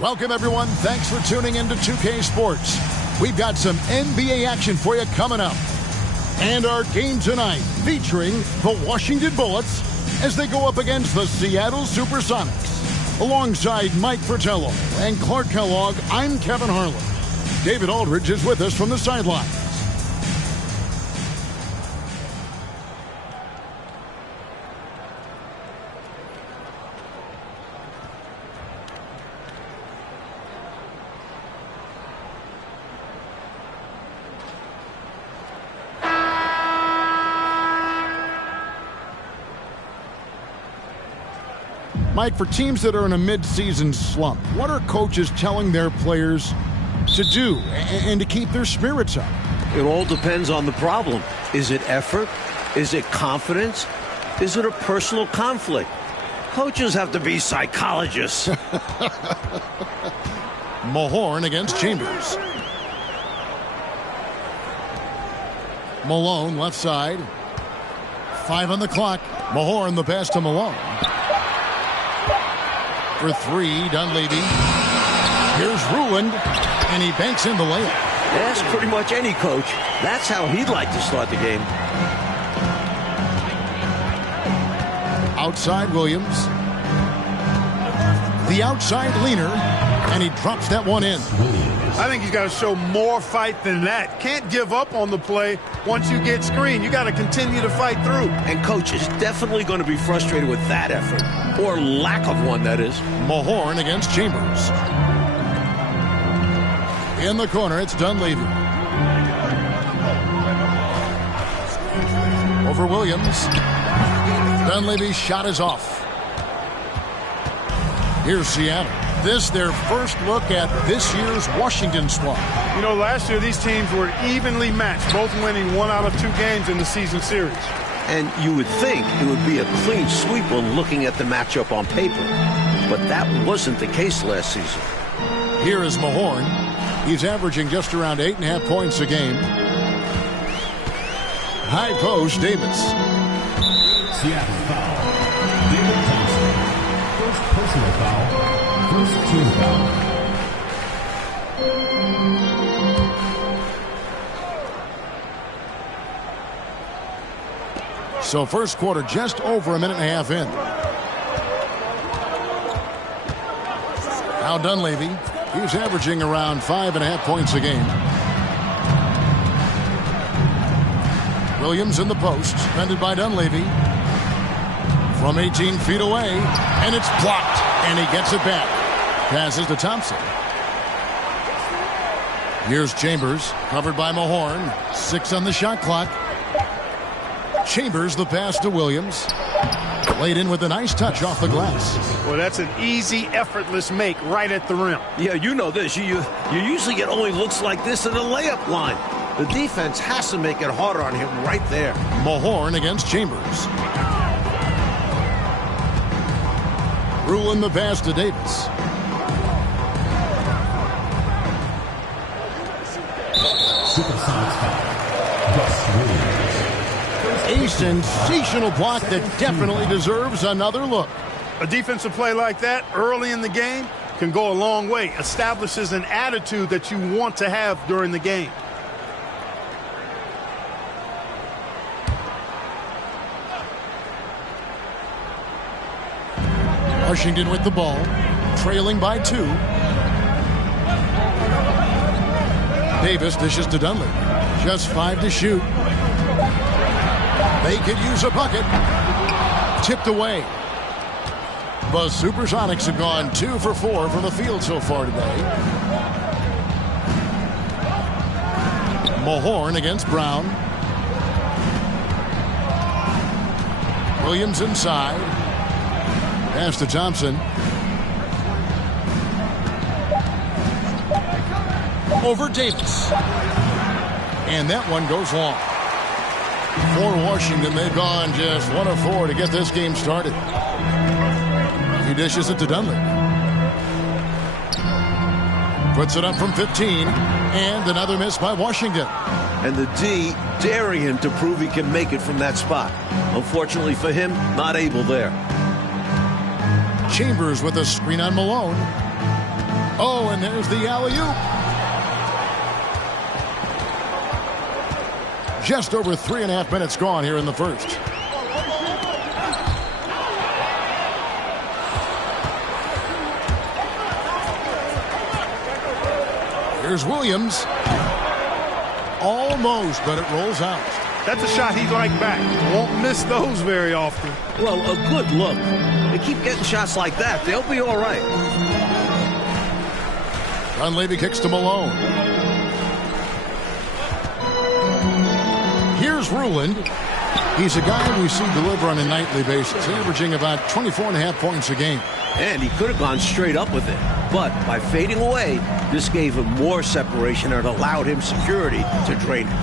Welcome, everyone. Thanks for tuning in to 2K Sports. We've got some NBA action for you coming up. And our game tonight featuring the Washington Bullets as they go up against the Seattle Supersonics. Alongside Mike Fratello and Clark Kellogg, I'm Kevin Harlan. David Aldridge is with us from the sidelines. Mike, for teams that are in a mid-season slump, what are coaches telling their players to do and to keep their spirits up? It all depends on the problem. Is it effort? Is it confidence? Is it a personal conflict? Coaches have to be psychologists. Mahorn against Chambers. Malone, left side. 5 on the clock. Mahorn, the pass to Malone. For 3, Dunleavy. Here's Ruland, and he banks in the layup. Ask pretty much any coach. That's how he'd like to start the game. Outside Williams. The outside leaner, and he drops that one in. I think he's got to show more fight than that. Can't give up on the play once you get screened. You got to continue to fight through. And coach is definitely going to be frustrated with that effort. Or lack of one, that is. Mahorn against Chambers. In the corner, it's Dunleavy. Over Williams. Dunleavy's shot is off. Here's Seattle. This their first look at this year's Washington squad. You know, last year these teams were evenly matched, both winning 1 out of 2 games in the season series. And you would think it would be a clean sweep when looking at the matchup on paper. But that wasn't the case last season. Here is Mahorn. He's averaging just around 8.5 points a game. High post, Davis. Seattle foul. David Thompson. First personal foul. First team foul. So first quarter just over a minute and a half in. Now Dunleavy. He's averaging around 5.5 points a game. Williams in the post. Defended by Dunleavy. From 18 feet away. And it's blocked. And he gets it back. Passes to Thompson. Here's Chambers. Covered by Mahorn. 6 on the shot clock. Chambers the pass to Williams. Laid in with a nice touch off the glass. Well, that's an easy, effortless make right at the rim. Yeah, you know this. You usually get only looks like this in the layup line. The defense has to make it harder on him right there. Mahorn against Chambers. Ruland the pass to Davis. Supersonics foul. Gus Williams. A sensational block that definitely deserves another look. A defensive play like that early in the game can go a long way. Establishes an attitude that you want to have during the game. Washington with the ball, trailing by 2. Davis dishes to Dunleavy. Just 5 to shoot. They could use a bucket. Tipped away. The Supersonics have gone 2 for 4 from the field so far today. Mahorn against Brown. Williams inside. Pass to Thompson. Over Davis. And that one goes long. For Washington, they've gone just 1 of 4 to get this game started. He dishes it to Dunleavy. Puts it up from 15. And another miss by Washington. And the D daring him to prove he can make it from that spot. Unfortunately for him, not able there. Chambers with a screen on Malone. Oh, and there's the alley-oop. Just over 3.5 minutes gone here in the first. Here's Williams. Almost, but it rolls out. That's a shot he'd like back. Won't miss those very often. Well, a good look. They keep getting shots like that. They'll be all right. Dunleavy kicks to Malone. Here's Ruland. He's a guy we see deliver on a nightly basis, averaging about 24.5 points a game. And he could have gone straight up with it. But by fading away, this gave him more separation and allowed him security to drain him.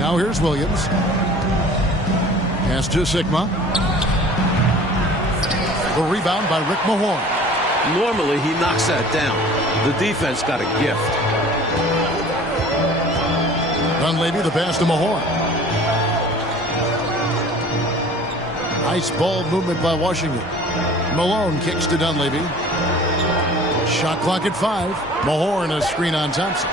Now here's Williams. Pass to Sigma. The rebound by Rick Mahorn. Normally, he knocks that down. The defense got a gift. Dunleavy, the pass to Mahorn. Nice ball movement by Washington. Malone kicks to Dunleavy. Shot clock at 5. Mahorn a screen on Thompson.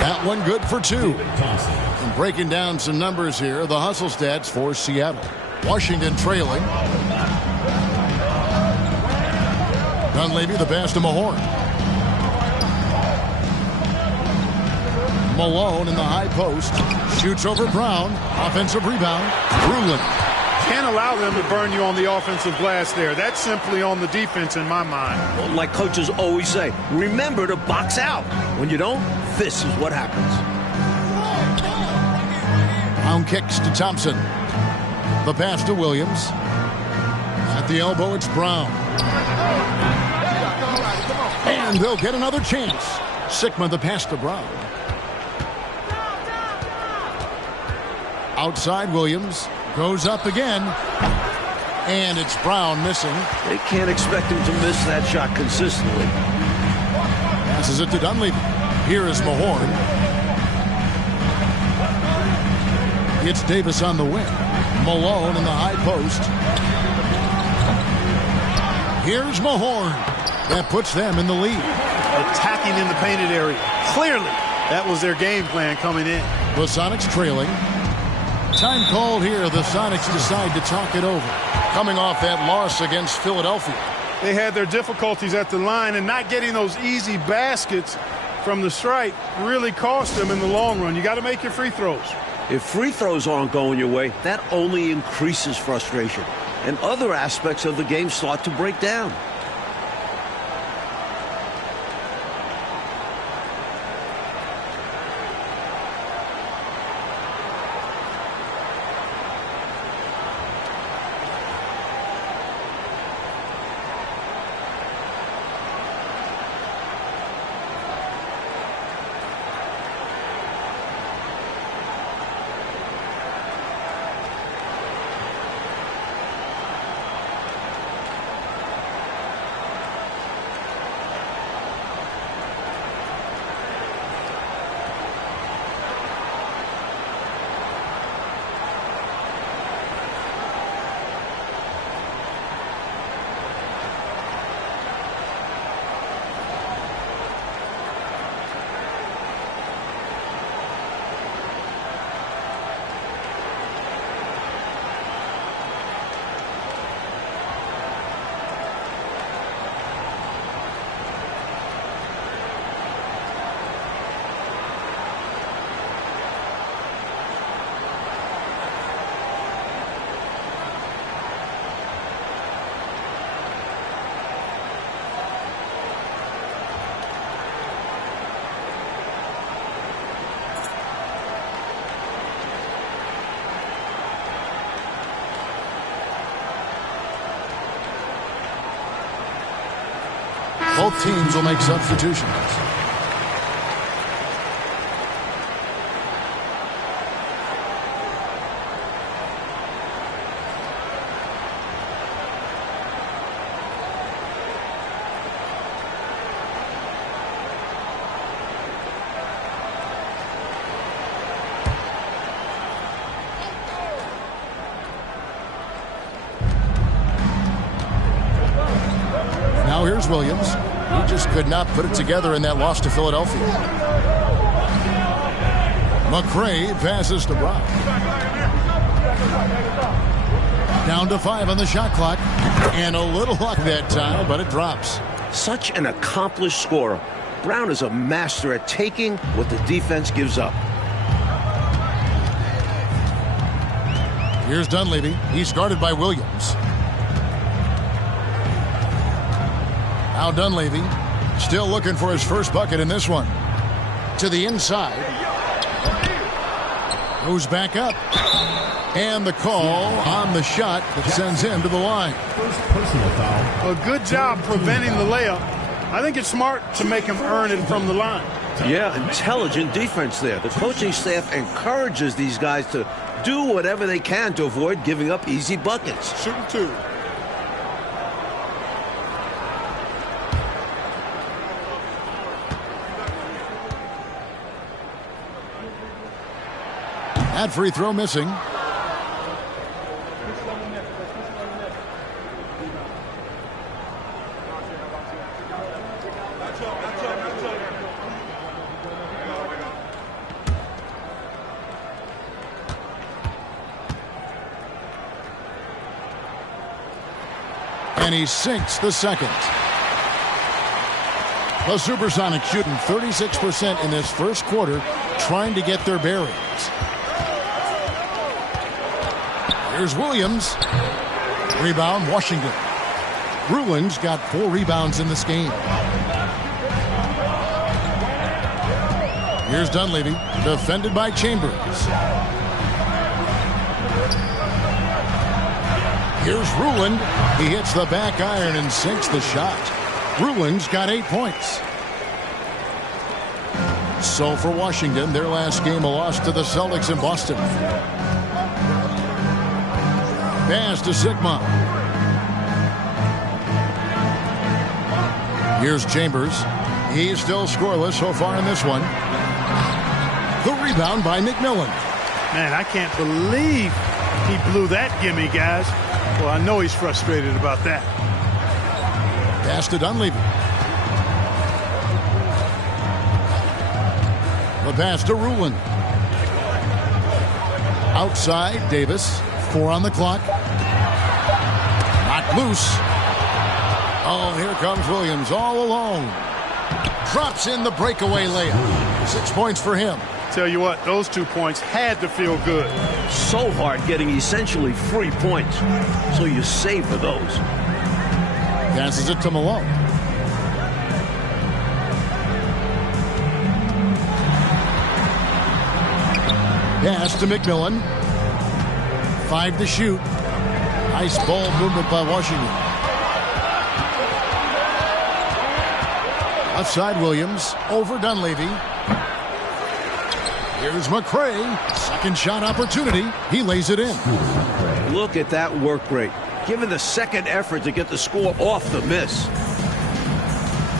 That one good for 2. And breaking down some numbers here, the hustle stats for Seattle. Washington trailing. Dunleavy, the pass to Mahorn. Malone in the high post. Shoots over Brown. Offensive rebound. Ruland. Can't allow them to burn you on the offensive glass there. That's simply on the defense in my mind. Well, like coaches always say, remember to box out. When you don't, this is what happens. Brown kicks to Thompson. The pass to Williams. At the elbow, it's Brown. And they'll get another chance. Sigma the pass to Brown. Outside, Williams goes up again. And it's Brown missing. They can't expect him to miss that shot consistently. Passes it to Dunleavy. Here is Mahorn. It's Davis on the wing. Malone in the high post. Here's Mahorn. That puts them in the lead. Attacking in the painted area. Clearly, that was their game plan coming in. The Sonics trailing. Time called here. The Sonics decide to talk it over. Coming off that loss against Philadelphia. They had their difficulties at the line, and not getting those easy baskets from the stripe really cost them in the long run. You got to make your free throws. If free throws aren't going your way, that only increases frustration. And other aspects of the game start to break down. Both teams will make substitutions. Here's Williams. He just could not put it together in that loss to Philadelphia. McRae passes to Brown. Down to 5 on the shot clock. And a little luck that time, but it drops. Such an accomplished scorer. Brown is a master at taking what the defense gives up. Here's Dunleavy. He's guarded by Williams. Now Dunleavy still looking for his first bucket in this one. To the inside. Goes back up. And the call on the shot that sends him to the line. First personal foul. A good job preventing the layup. I think it's smart to make him earn it from the line. Yeah, intelligent defense there. The coaching staff encourages these guys to do whatever they can to avoid giving up easy buckets. Shooting 2. That free throw missing. And he sinks the second. The Supersonics shooting 36% in this first quarter, trying to get their bearings. Here's Williams. Rebound, Washington. Ruland's got 4 rebounds in this game. Here's Dunleavy, defended by Chambers. Here's Ruland. He hits the back iron and sinks the shot. Ruland's got 8 points. So for Washington, their last game a loss to the Celtics in Boston. Pass to Sigma. Here's Chambers. He's still scoreless so far in this one. The rebound by McMillan. Man, I can't believe he blew that gimme, guys. Well, I know he's frustrated about that. Pass to Dunleavy. The pass to Ruland. Outside, Davis. 4 on the clock. Knocked loose. Oh, here comes Williams all alone. Drops in the breakaway layup. 6 points for him. Tell you what, those 2 points had to feel good. So hard getting essentially free points. So you savor those. Passes it to Malone. Pass to McMillan. 5 to shoot. Nice ball movement by Washington. Left side Williams. Over Dunleavy. Here's McRae. Second shot opportunity. He lays it in. Look at that work rate. Given the second effort to get the score off the miss.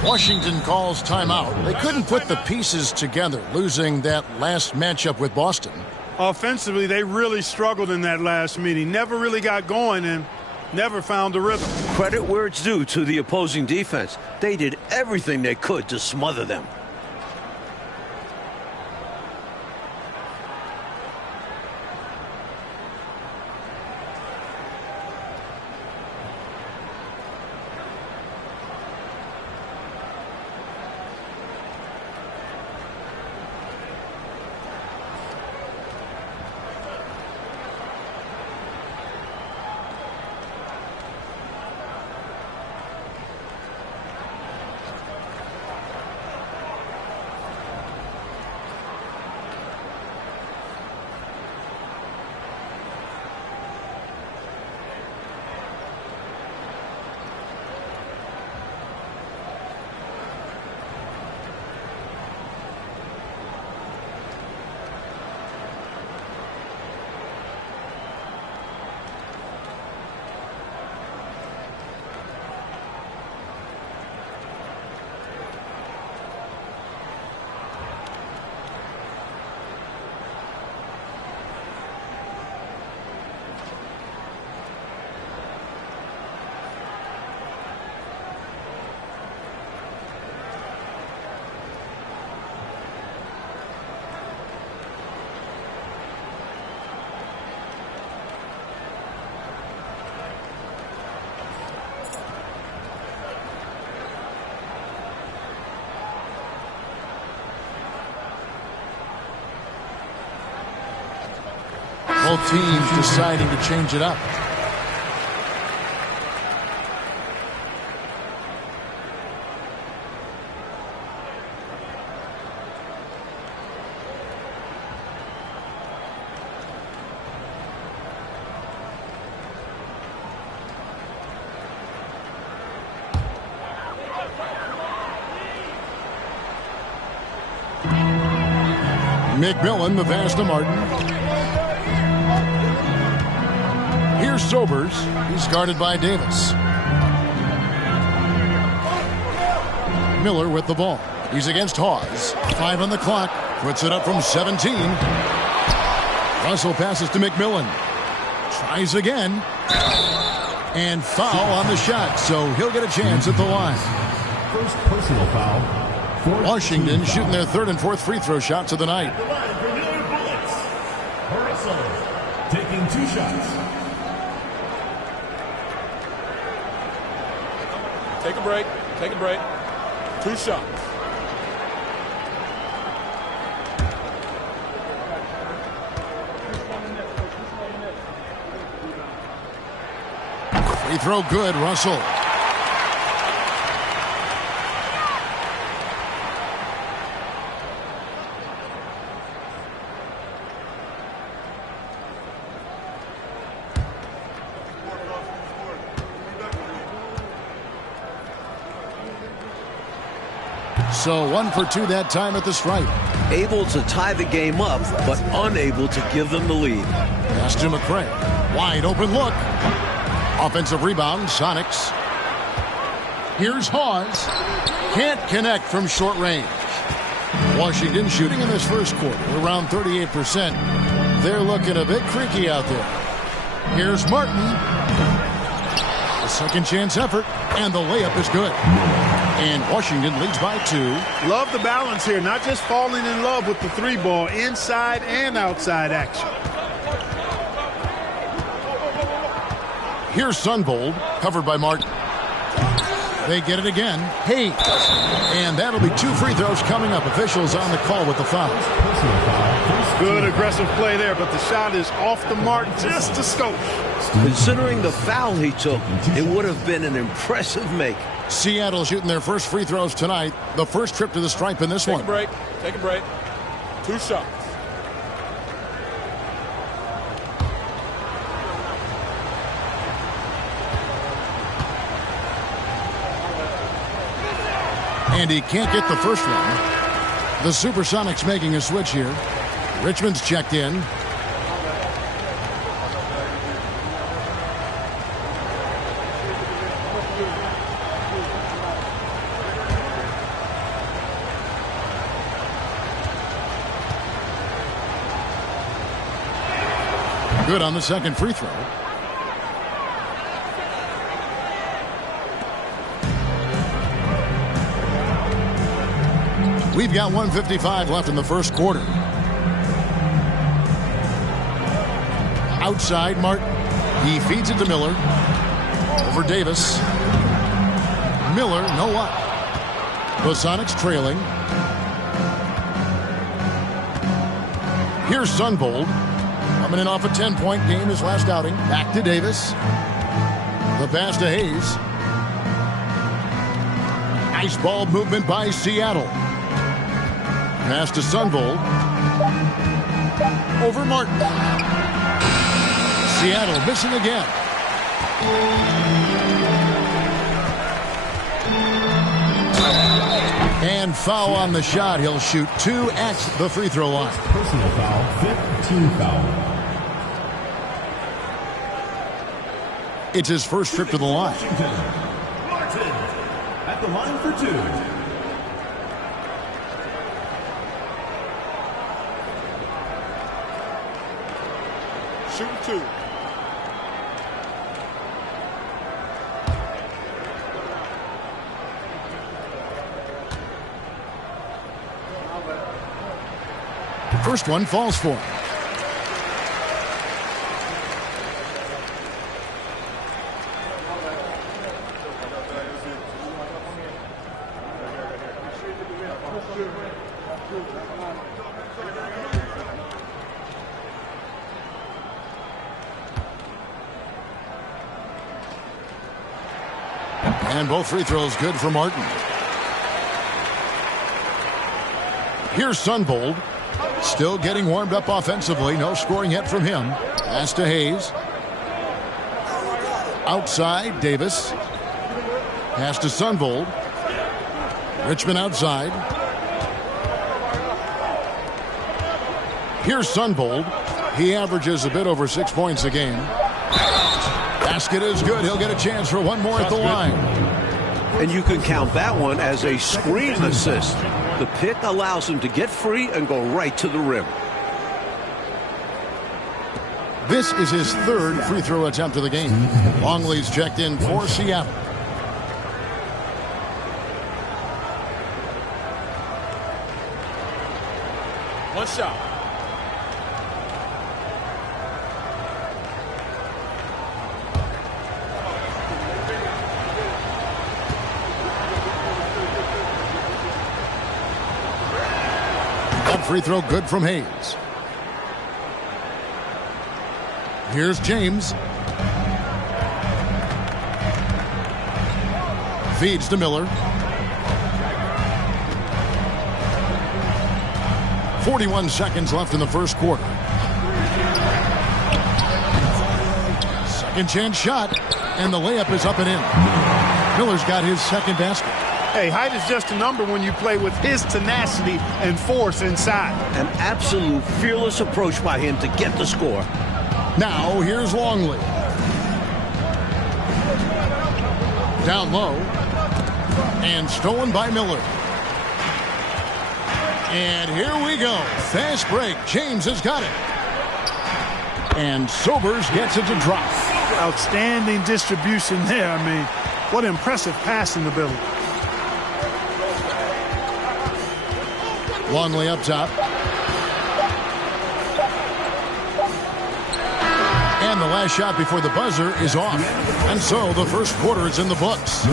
Washington calls timeout. They couldn't put the pieces together, losing that last matchup with Boston. Offensively, they really struggled in that last meeting. Never really got going and never found the rhythm. Credit where it's due to the opposing defense. They did everything they could to smother them. teams deciding to change it up. McMillan, the pass to Martin. Here's Sobers. He's guarded by Davis. Miller with the ball. He's against Hawes. 5 on the clock. Puts it up from 17. Russell passes to McMillan. Tries again. And foul on the shot, so he'll get a chance at the line. First personal foul. Washington shooting their third and fourth free throw shots of the night. At the line for Miller Bullets. Russell taking 2 shots. Take a break. Take a break. 2 shots. Free throw good, Russell. So 1 for 2 that time at the stripe. Able to tie the game up, but unable to give them the lead. Pass to McCray. Wide open look. Offensive rebound, Sonics. Here's Hawes. Can't connect from short range. Washington shooting in this first quarter around 38%. They're looking a bit creaky out there. Here's Martin. A second chance effort, and the layup is good. And Washington leads by 2. Love the balance here, not just falling in love with the 3-ball, inside and outside action. Here's Sunvold, covered by Martin. They get it again. Hayes. And that'll be 2 free throws coming up. Officials on the call with the foul. Good aggressive play there, but the shot is off the mark just a skosh. Considering the foul he took, it would have been an impressive make. Seattle shooting their first free throws tonight. The first trip to the stripe in this one. Take a break. Take a break. 2 shots. And he can't get the first one. The Supersonics making a switch here. Richmond's checked in. Good on the second free throw. We've got 1:55 left in the first quarter. Outside, Martin. He feeds it to Miller. Over Davis. Miller, no luck. The Sonics trailing. Here's Sunvold. Coming in off a 10-point game his last outing. Back to Davis. The pass to Hayes. Nice ball movement by Seattle. Pass to Sunvold. Over Martin. Seattle missing again. And foul on the shot. He'll shoot 2 at the free throw line. Personal foul, 15 foul. It's his first trip to the line. Martin at the line for 2. Shooting 2. First one falls for him. And both free throws good for Martin. Here's Sunvold. Still getting warmed up offensively. No scoring yet from him. Pass to Hayes. Outside, Davis. Pass to Sunvold. Richmond outside. Here's Sunvold. He averages a bit over 6 points a game. Basket is good. He'll get a chance for one more at the line. And you can count that one as a screen assist. The pick allows him to get free and go right to the rim. This is his third free throw attempt of the game. Longley's checked in for Seattle. One shot. Free throw good from Hayes. Here's James. Feeds to Miller. 41 seconds left in the first quarter. Second chance shot, and the layup is up and in. Miller's got his second basket. Hey, height is just a number when you play with his tenacity and force inside. An absolute fearless approach by him to get the score. Now, here's Longley. Down low. And stolen by Miller. And here we go. Fast break. James has got it. And Sobers gets it to drop. Outstanding distribution there. I mean, what impressive passing ability. Longley up top. And the last shot before the buzzer is off. And so the first quarter is in the books.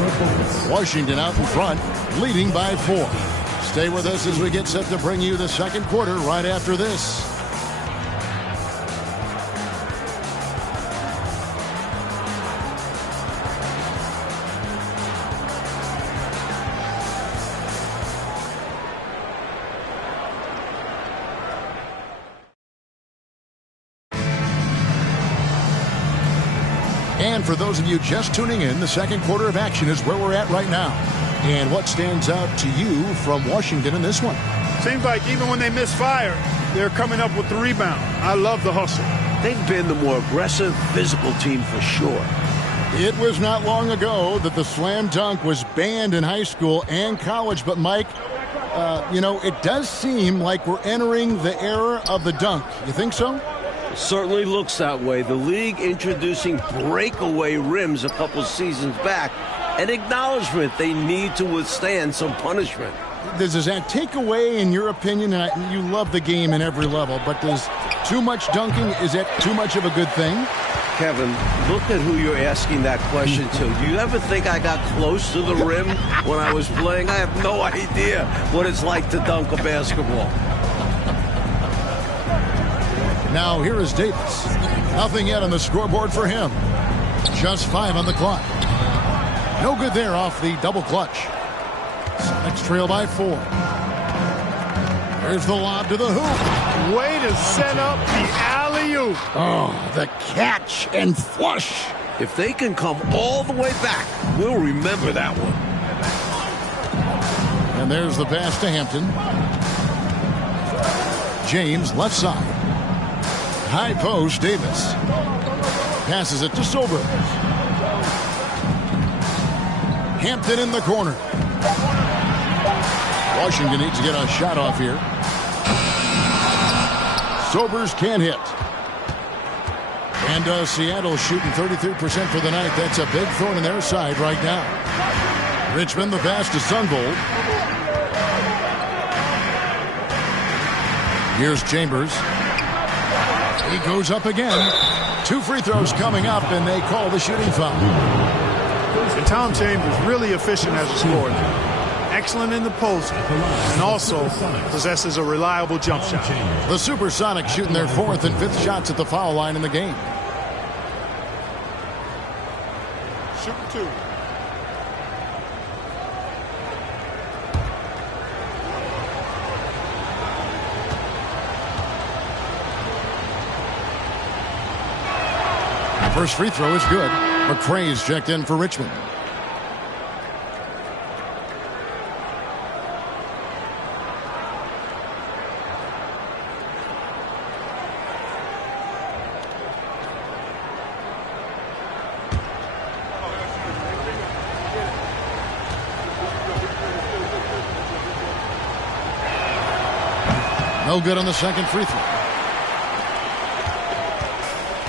Washington out in front, leading by 4. Stay with us as we get set to bring you the second quarter right after this. And for those of you just tuning in, the second quarter of action is where we're at right now. And what stands out to you from Washington in this one? Seems like even when they miss fire, they're coming up with the rebound. I love the hustle. They've been the more aggressive, physical team for sure. It was not long ago that the slam dunk was banned in high school and college. But, Mike, it does seem like we're entering the era of the dunk. You think so? It certainly looks that way. The league introducing breakaway rims a couple seasons back. An acknowledgement they need to withstand some punishment. Does that take away, in your opinion, and you love the game in every level, but does too much dunking, is that too much of a good thing? Kevin, look at who you're asking that question to. Do you ever think I got close to the rim when I was playing? I have no idea what it's like to dunk a basketball. Now here is Davis. Nothing yet on the scoreboard for him. Just 5 on the clock. No good there off the double clutch. Sonics trail by 4. There's the lob to the hoop. Way to set up the alley-oop. Oh, the catch and flush. If they can come all the way back, we'll remember that one. And there's the pass to Hampton. James, left side. High post, Davis. Passes it to Sobers. Hampton in the corner. Washington needs to get a shot off here. Sobers can't hit. And Seattle shooting 33% for the night. That's a big thorn in their side right now. Richmond, the pass to Sunvold. Here's Chambers. He goes up again. 2 free throws coming up, and they call the shooting foul. And Tom Chambers really efficient as a scorer. Excellent in the post, and also possesses a reliable jump shot. The Supersonics shooting their 4th and 5th shots at the foul line in the game. Shooting 2. First free throw is good. McCray is checked in for Richmond. No good on the second free throw.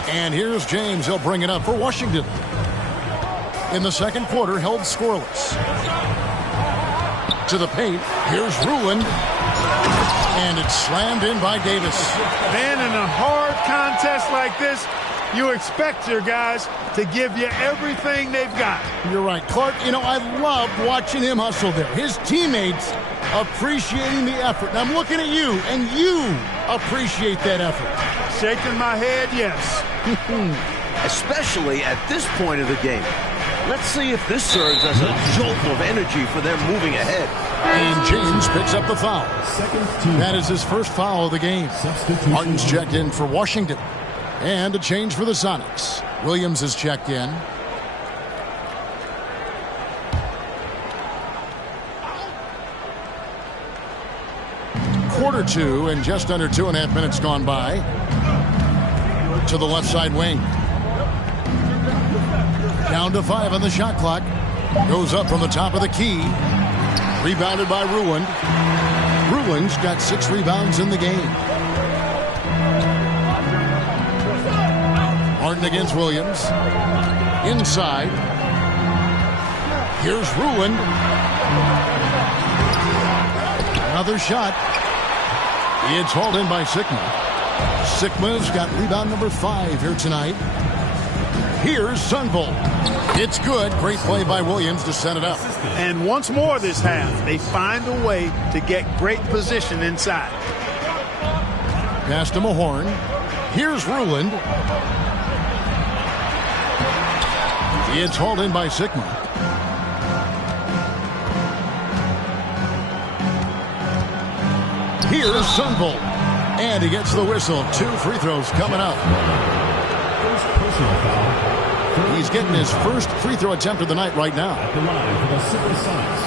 And here's James. He'll bring it up for Washington. In the second quarter, held scoreless. To the paint. Here's Ruland. And it's slammed in by Davis. Man, in a hard contest like this, you expect your guys to give you everything they've got. You're right, Clark. You know, I loved watching him hustle there. His teammates appreciating the effort. And I'm looking at you, and you appreciate that effort. Shaking my head, yes. Especially at this point of the game. Let's see if this serves as a jolt of energy for them moving ahead. And James picks up the foul. That is his first foul of the game. Martin's checked in for Washington. And a change for the Sonics. Williams is checked in. Quarter two and just under 2.5 minutes gone by. To the left side wing. Down to 5 on the shot clock. Goes up from the top of the key. Rebounded by Ruland. Ruland's got 6 rebounds in the game. Martin against Williams. Inside. Here's Ruland. Another shot. It's hauled in by Sigma. Sigma's got rebound number 5 here tonight. Here's Sunvolt. It's good. Great play by Williams to set it up. And once more this half, they find a way to get great position inside. Pass to Mahorn. Here's Ruland. It's hauled in by Sigma. Here's Sunvolt. And he gets the whistle. 2 free throws coming up. First personal foul. He's getting his first free throw attempt of the night right now. At the line for the Supersonics,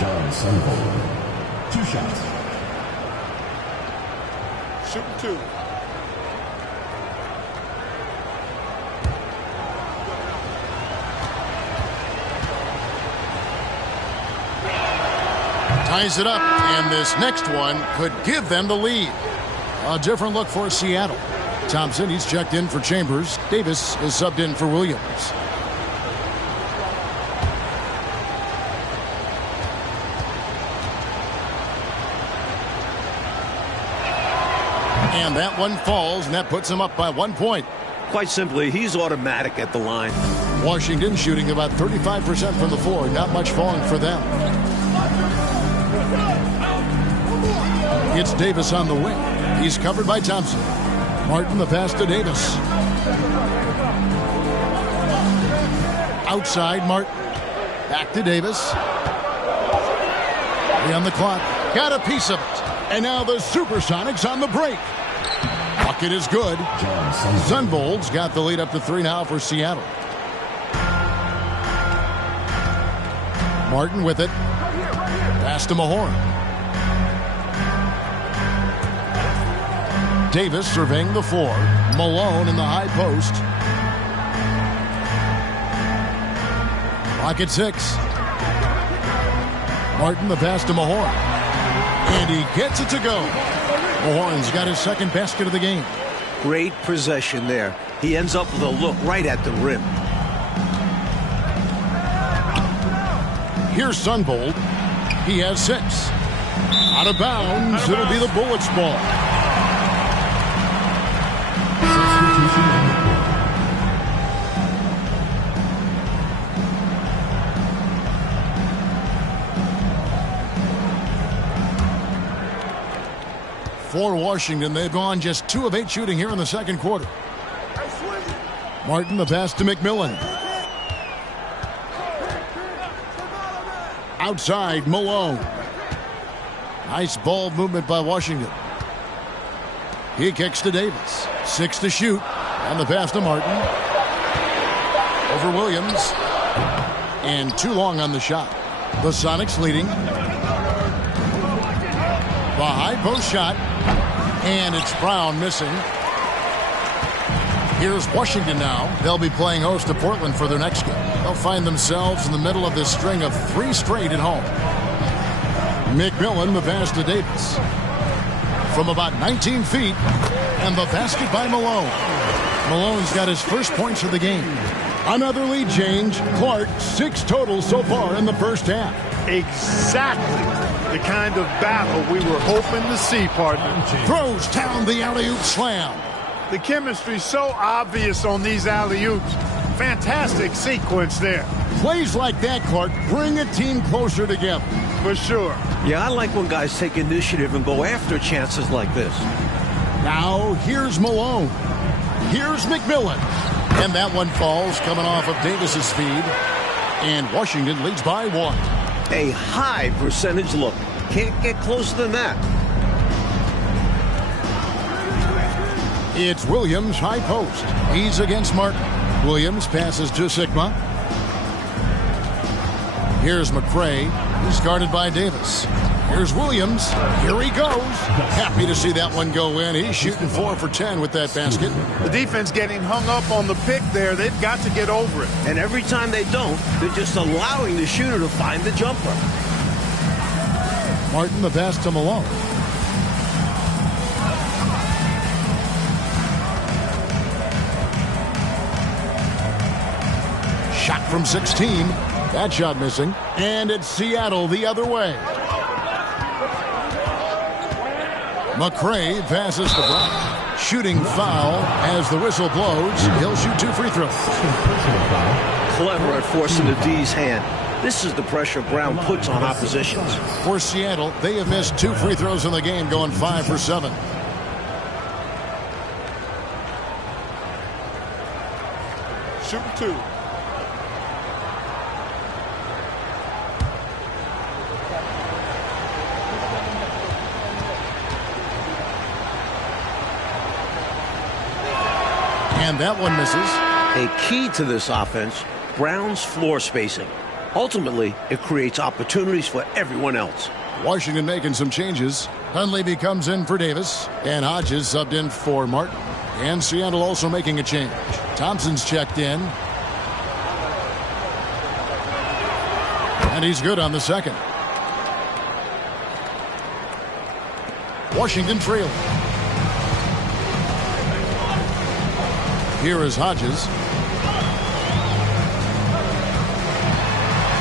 John Sunvolt. 2 shots. Shooting 2. Ties it up, and this next one could give them the lead. A different look for Seattle. Thompson, he's checked in for Chambers. Davis is subbed in for Williams. And that one falls, and that puts him up by 1 point. Quite simply, he's automatic at the line. Washington shooting about 35% from the floor. Not much falling for them. It's Davis on the wing. He's covered by Thompson. Martin, the pass to Davis. Outside, Martin. Back to Davis. 3 on the clock. Got a piece of it. And now the Supersonics on the break. Bucket is good. Sunvold's got the lead up to 3 now for Seattle. Martin with it. Pass to Mahorn. Davis surveying the floor. Malone in the high post. Clock at 6. Martin the pass to Mahorn. And he gets it to go. Mahorn's got his second basket of the game. Great possession there. He ends up with a look right at the rim. Here's Sunvolt. He has 6. Out of bounds. It'll be the Bullets' ball. Substitution on the court. For Washington, they've gone just 2 of 8 shooting here in the second quarter. Martin the pass to McMillan. Outside, Malone. Nice ball movement by Washington. He kicks to Davis. 6 to shoot. And the pass to Martin. Over Williams. And too long on the shot. The Sonics leading. The high post shot. And it's Brown missing. Here's Washington now. They'll be playing host to Portland for their next game. They'll find themselves in the middle of this string of 3 straight at home. McMillan, the pass to Davis. From about 19 feet. And the basket by Malone. Malone's got his first points of the game. Another lead change. Clark, 6 total so far in the first half. Exactly the kind of battle we were hoping to see, partner. Throws down the alley-oop slam. The chemistry's so obvious on these alley-oops. Fantastic sequence there. Plays like that, Clark, bring a team closer together. For sure. Yeah, I like when guys take initiative and go after chances like this. Now, here's Malone. Here's McMillan. And that one falls coming off of Davis's feed. And Washington leads by 1. A high percentage look. Can't get closer than that. It's Williams, high post. He's against Martin. Williams passes to Sigma. Here's McCray. He's guarded by Davis. Here's Williams. Here he goes. Happy to see that one go in. He's shooting 4 for 10 with that basket. The defense getting hung up on the pick there. They've got to get over it. And every time they don't, they're just allowing the shooter to find the jumper. Martin, the pass to Malone. Shot from 16. That shot missing. And it's Seattle the other way. McCray passes to Brown. Shooting foul as the whistle blows. He'll shoot 2 free throws. Clever at forcing the D's hand. This is the pressure Brown puts on oppositions. For Seattle, they have missed 2 free throws in the game, going 5 for 7. Shooting 2. And that one misses. A key to this offense, Brown's floor spacing. Ultimately, it creates opportunities for everyone else. Washington making some changes. Dunleavy comes in for Davis, and Hodges subbed in for Martin. And Seattle also making a change. Thompson's checked in. And he's good on the second. Washington trailing. Here is Hodges.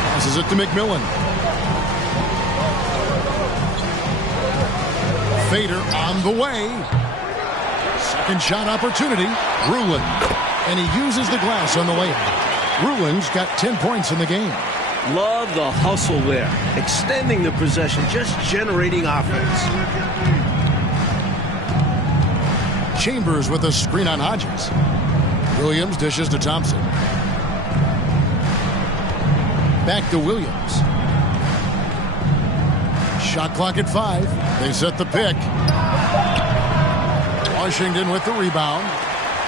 Passes it to McMillan. Fader on the way. Second shot opportunity. Rulin. And he uses the glass on the layup. Rulin's got 10 points in the game. Love the hustle there. Extending the possession, just generating offense. Chambers with a screen on Hodges. Williams dishes to Thompson. Back to Williams. Shot clock at 5. They set the pick. Washington with the rebound.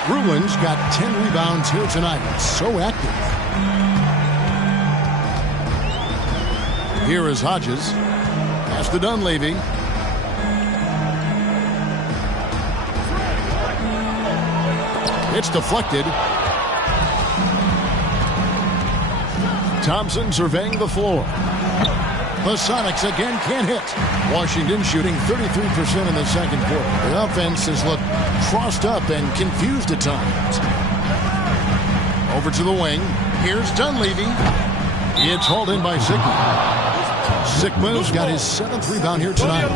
Rulin's got 10 rebounds here tonight. So active. Here is Hodges. Pass to Dunleavy. It's deflected. Thompson surveying the floor. The Sonics again can't hit. Washington shooting 33% in the second quarter. The offense has looked crossed up and confused at times. Over to the wing. Here's Dunleavy. It's hauled in by Sigma. Sigma's got his 7th rebound here tonight.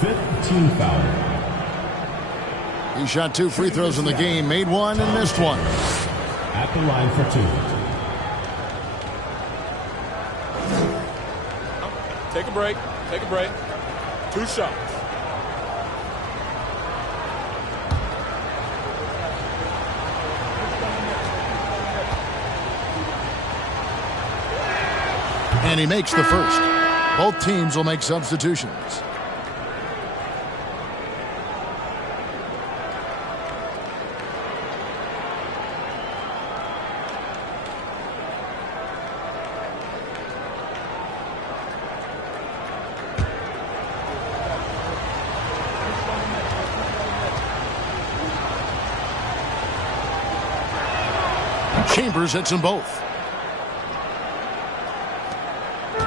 15 foul. He shot 2 free throws in the game, made 1 and missed 1. At the line for 2. Take a break. Take a break. 2 shots. And he makes the first. Both teams will make substitutions. Chambers hits them both.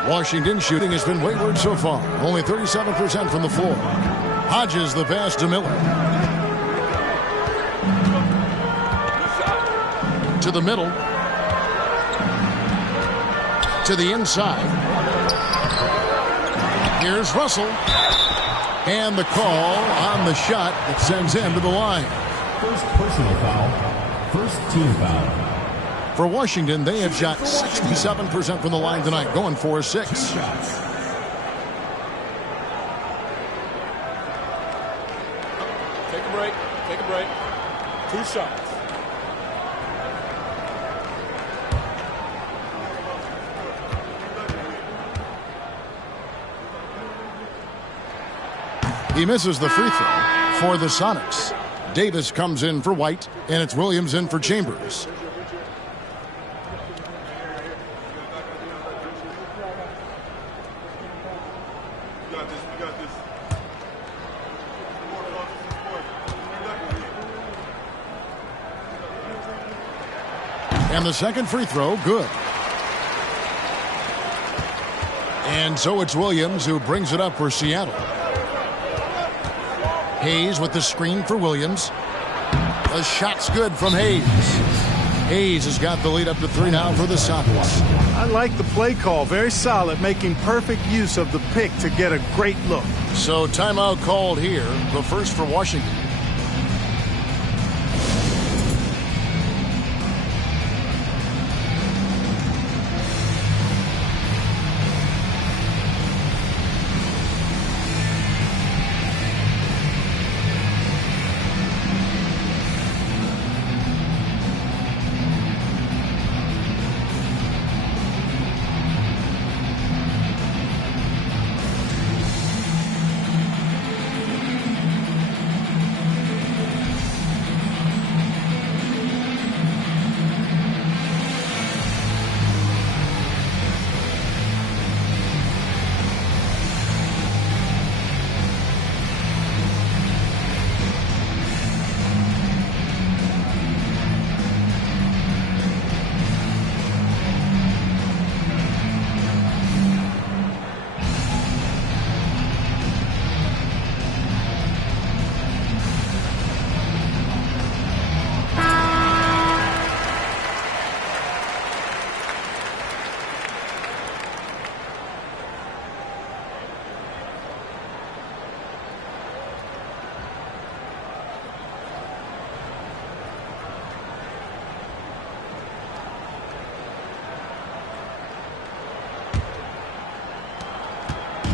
Washington shooting has been wayward so far. Only 37% from the floor. Hodges the pass to Miller. To the middle. To the inside. Here's Russell. And the call on the shot that sends him to the line. First personal foul. First team foul. For Washington, they have shot 67% from the line tonight, going for 6. Two shots. Take a break. Take a break. 2 shots. He misses the free throw for the Sonics. Davis comes in for White, and it's Williams in for Chambers. And the second free throw, good. And so it's Williams who brings it up for Seattle. Hayes with the screen for Williams. The shot's good from Hayes. Hayes has got the lead up to 3 now for the Sonics. I like the play call. Very solid, making perfect use of the pick to get a great look. So timeout called here, the first for Washington.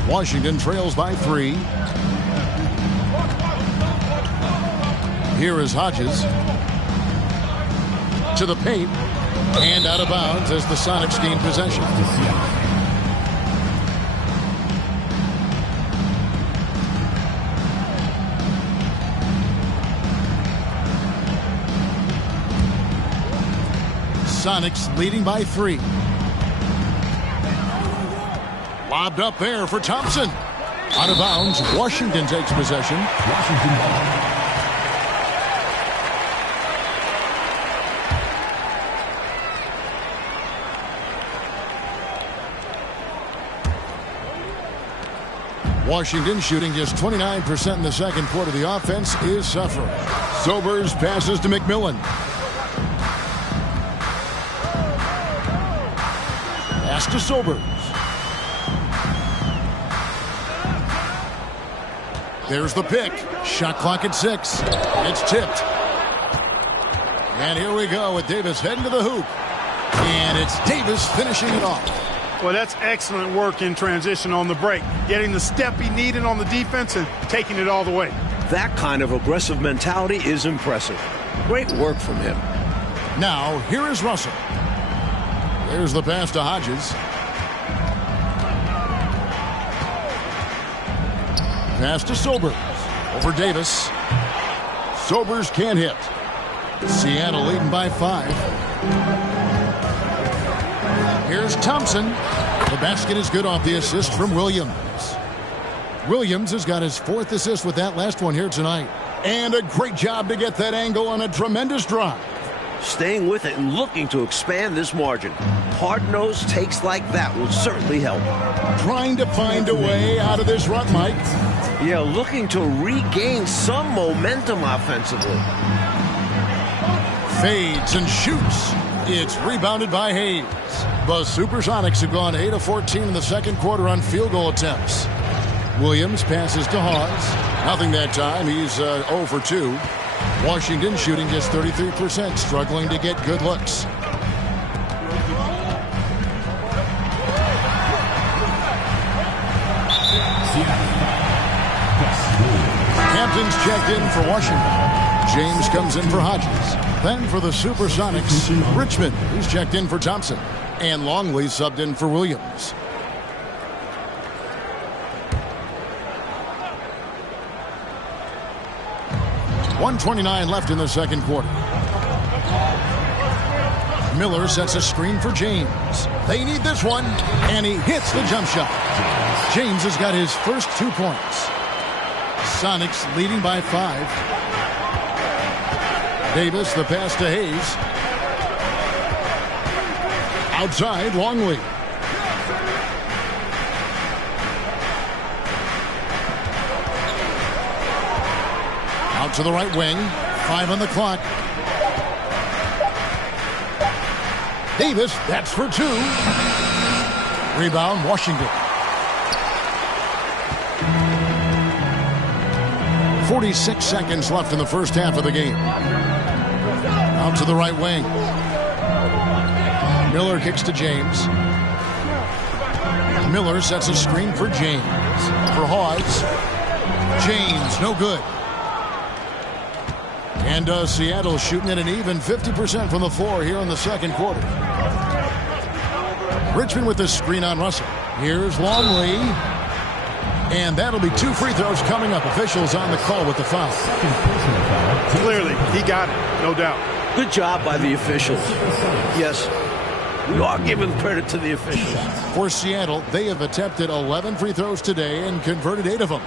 Washington trails by 3. Here is Hodges. To the paint. And out of bounds as the Sonics gain possession. Sonics leading by 3. Lobbed up there for Thompson. Out of bounds. Washington takes possession. Washington shooting just 29% in the second quarter. The offense is suffering. Sobers passes to McMillan. Pass to Sobers. There's the pick. Shot clock at 6. It's tipped. And here we go with Davis heading to the hoop. And it's Davis finishing it off. Well, that's excellent work in transition on the break. Getting the step he needed on the defense and taking it all the way. That kind of aggressive mentality is impressive. Great work from him. Now, here is Russell. There's the pass to Hodges. Pass to Sobers. Over Davis. Sobers can't hit. Seattle leading by 5. Here's Thompson. The basket is good off the assist from Williams. Williams has got his 4th assist with that last one here tonight. And a great job to get that angle on a tremendous drive. staying with it and looking to expand this margin. Hard-nosed takes like that will certainly help. Trying to find a way out of this rut, Mike. Yeah, looking to regain some momentum offensively. Fades and shoots. It's rebounded by Hayes. The Supersonics have gone 8 of 14 in the second quarter on field goal attempts. Williams passes to Hawes. Nothing that time. He's 0 for 2. Washington shooting just 33%, struggling to get good looks. Hampton's checked in for Washington. James comes in for Hodges. Then for the Supersonics, Richmond, who's checked in for Thompson. And Longley subbed in for Williams. .129 left in the second quarter. Miller sets a screen for James. They need this one, and he hits the jump shot. James has got his first 2 points. Sonics leading by 5. Davis, the pass to Hayes. Outside, Longley. Out to the right wing. 5 on the clock. Davis, that's for 2. Rebound, Washington. 46 seconds left in the first half of the game. Out to the right wing. Miller kicks to James. Miller sets a screen for James. For Hawes. James, no good. And Seattle shooting at an even 50% from the floor here in the second quarter. Richmond with the screen on Russell. Here's Longley. And that'll be 2 free throws coming up. Officials on the call with the foul. Clearly, he got it, no doubt. Good job by the officials. Yes, we are giving credit to the officials. For Seattle, they have attempted 11 free throws today and converted 8 of them.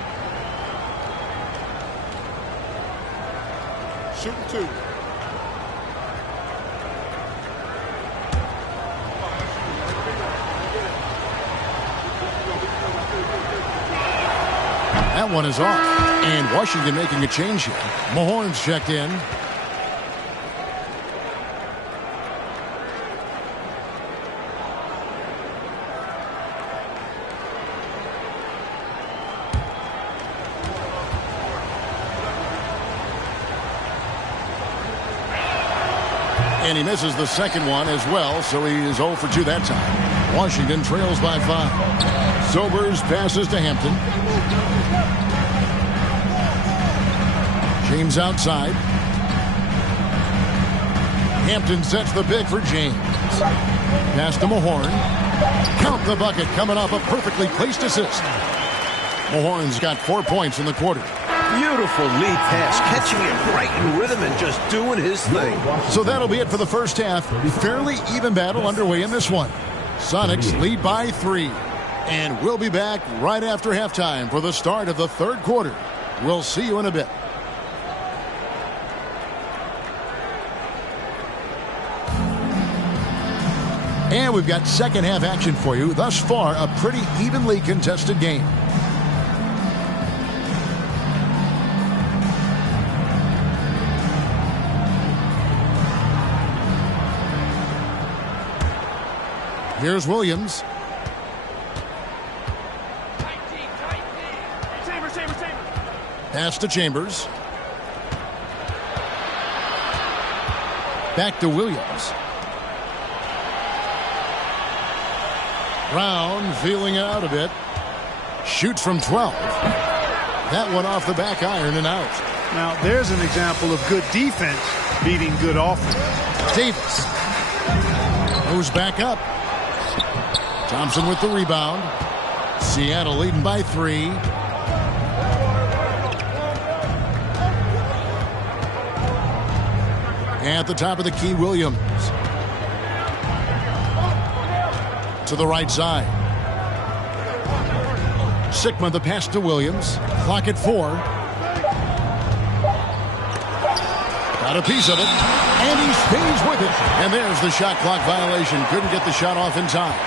Shooting 2. That one is off. And Washington making a change here. Mahorn's checked in. And he misses the second one as well, so he is 0 for 2 that time. Washington trails by 5. Sobers passes to Hampton. James outside. Hampton sets the big for James. Pass to Mahorn. Count the bucket coming off a perfectly placed assist. Mahorn's got 4 points in the quarter. Beautiful lead pass, catching it right in rhythm and just doing his thing. So that'll be it for the first half. Fairly even battle underway in this one. Sonics lead by 3. And we'll be back right after halftime for the start of the third quarter. We'll see you in a bit. And we've got second half action for you. Thus far, a pretty evenly contested game. Here's Williams. Pass to Chambers. Back to Williams. Brown feeling it out a bit. Shoots from 12. That one off the back iron and out. Now, there's an example of good defense beating good offense. Davis goes back up. Thompson with the rebound. Seattle leading by 3. At the top of the key, Williams. To the right side. Sigma the pass to Williams. Clock at 4. Got a piece of it, and he stays with it. And there's the shot clock violation. Couldn't get the shot off in time.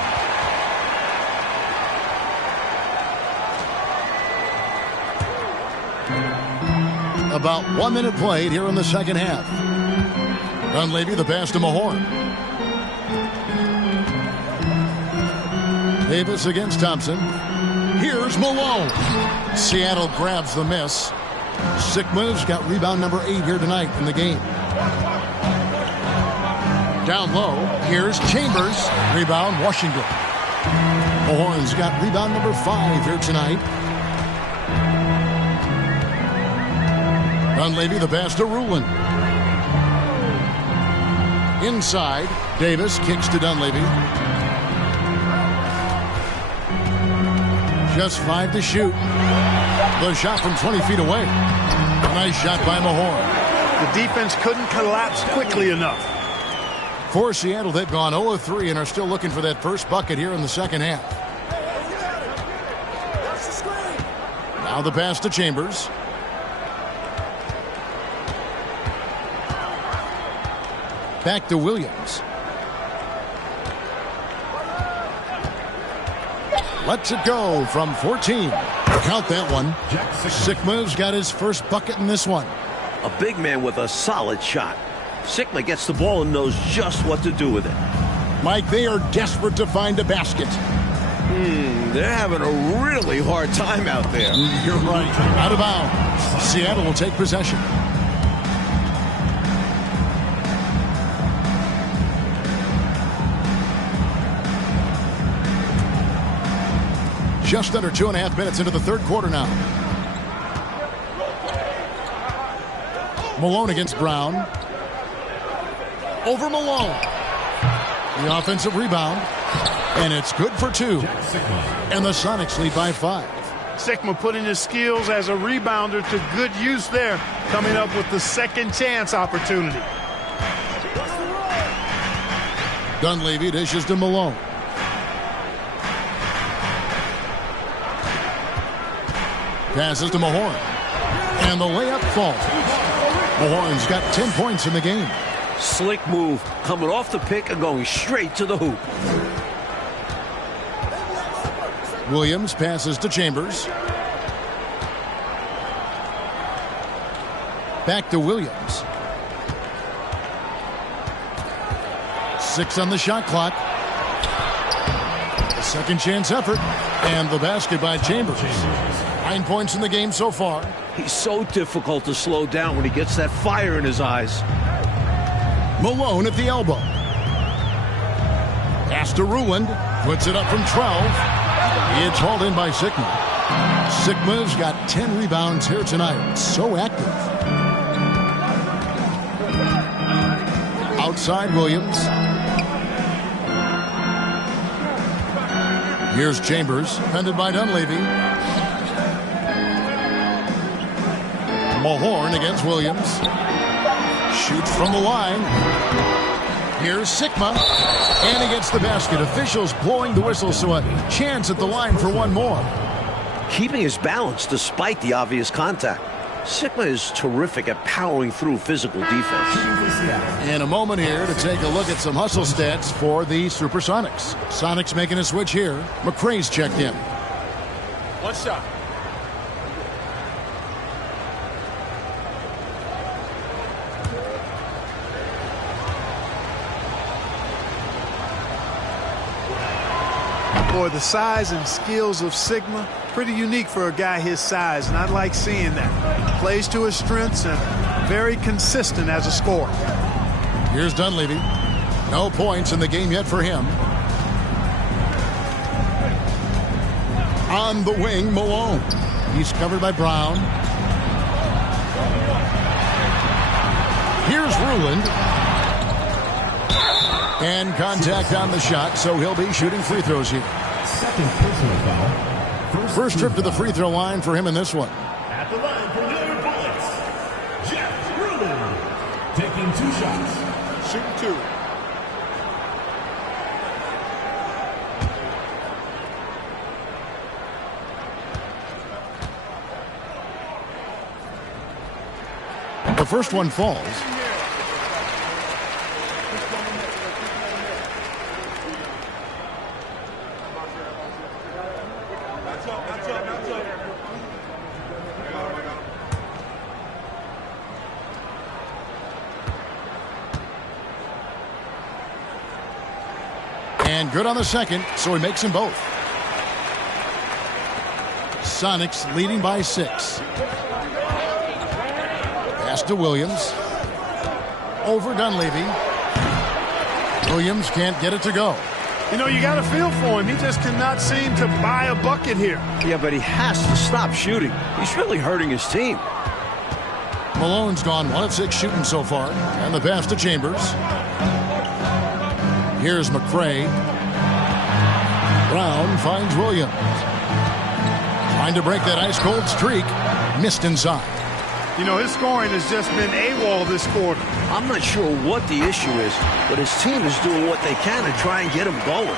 About 1 minute played here in the second half. Dunleavy the pass to Mahorn. Davis against Thompson. Here's Malone. Seattle grabs the miss. Sigma's got rebound number 8 here tonight in the game. Down low, here's Chambers. Rebound, Washington. Mahorn's got rebound number 5 here tonight. Dunleavy the pass to Rulin. Inside, Davis kicks to Dunleavy. Just 5 to shoot. The shot from 20 feet away. Nice shot by Mahorn. The defense couldn't collapse quickly enough. For Seattle, they've gone 0 of 3 and are still looking for that first bucket here in the second half. Now the pass to Chambers. Back to Williams. Lets it go from 14. Count that one. Sigma's got his first bucket in this one. A big man with a solid shot. Sigma gets the ball and knows just what to do with it. Mike, they are desperate to find a basket. They're having a really hard time out there. You're right. Out of bounds. Seattle will take possession. Just under 2.5 minutes into the third quarter now. Malone against Brown. Over Malone. The offensive rebound. And it's good for 2. And the Sonics lead by 5. Sigma putting his skills as a rebounder to good use there, coming up with the second chance opportunity. Dunleavy dishes to Malone. Passes to Mahorn. And the layup falls. Mahorn's got 10 points in the game. Slick move, coming off the pick and going straight to the hoop. Williams passes to Chambers. Back to Williams. 6 on the shot clock. A second chance effort. And the basket by Chambers. 9 points in the game so far. He's so difficult to slow down when he gets that fire in his eyes. Malone at the elbow. Pass to Ruland. Puts it up from 12. It's hauled in by Sigma. Sigma's got 10 rebounds here tonight. So active. Outside Williams. Here's Chambers. Defended by Dunleavy. Mahorn against Williams. Shoots from the line. Here's Sigma. And he gets the basket. Officials blowing the whistle, so a chance at the line for one more. Keeping his balance despite the obvious contact. Sigma is terrific at powering through physical defense. In a moment here to take a look at some hustle stats for the Supersonics. Sonics making a switch here. McRae's checked in. One shot. Boy, the size and skills of Sigma, pretty unique for a guy his size, and I like seeing that. Plays to his strengths and very consistent as a scorer. Here's Dunleavy. No points in the game yet for him. On the wing, Malone. He's covered by Brown. Here's Ruland. And contact on the shot, so he'll be shooting free throws here. Second personal foul. First trip to the free throw line for him in this one. At the line for New York Bullets, Jeff Rulin, taking 2 shots. Shooting 2. The first one falls. And good on the second, so he makes them both. Sonics leading by 6. Pass to Williams. Over Dunleavy. Williams can't get it to go. You know, you got a feel for him. He just cannot seem to buy a bucket here. Yeah, but he has to stop shooting. He's really hurting his team. Malone's gone 1 of 6 shooting so far. And the pass to Chambers. Here's McCray. Brown finds Williams. Trying to break that ice-cold streak. Missed inside. You know, his scoring has just been AWOL this quarter. I'm not sure what the issue is, but his team is doing what they can to try and get him going.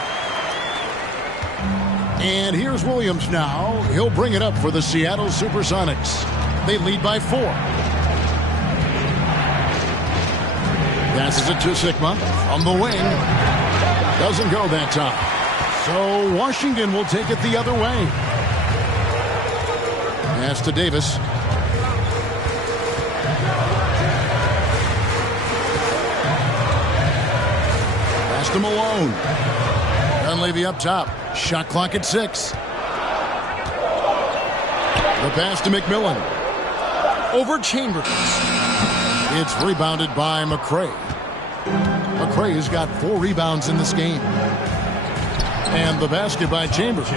And here's Williams now. He'll bring it up for the Seattle Supersonics. They lead by 4. Passes it to Sigma from the wing. Doesn't go that time. So Washington will take it the other way. Pass to Davis. Pass to Malone. Dunleavy up top. Shot clock at 6. The pass to McMillan. Over Chambers. It's rebounded by McCray. McCray has got 4 rebounds in this game. And the basket by Chambers.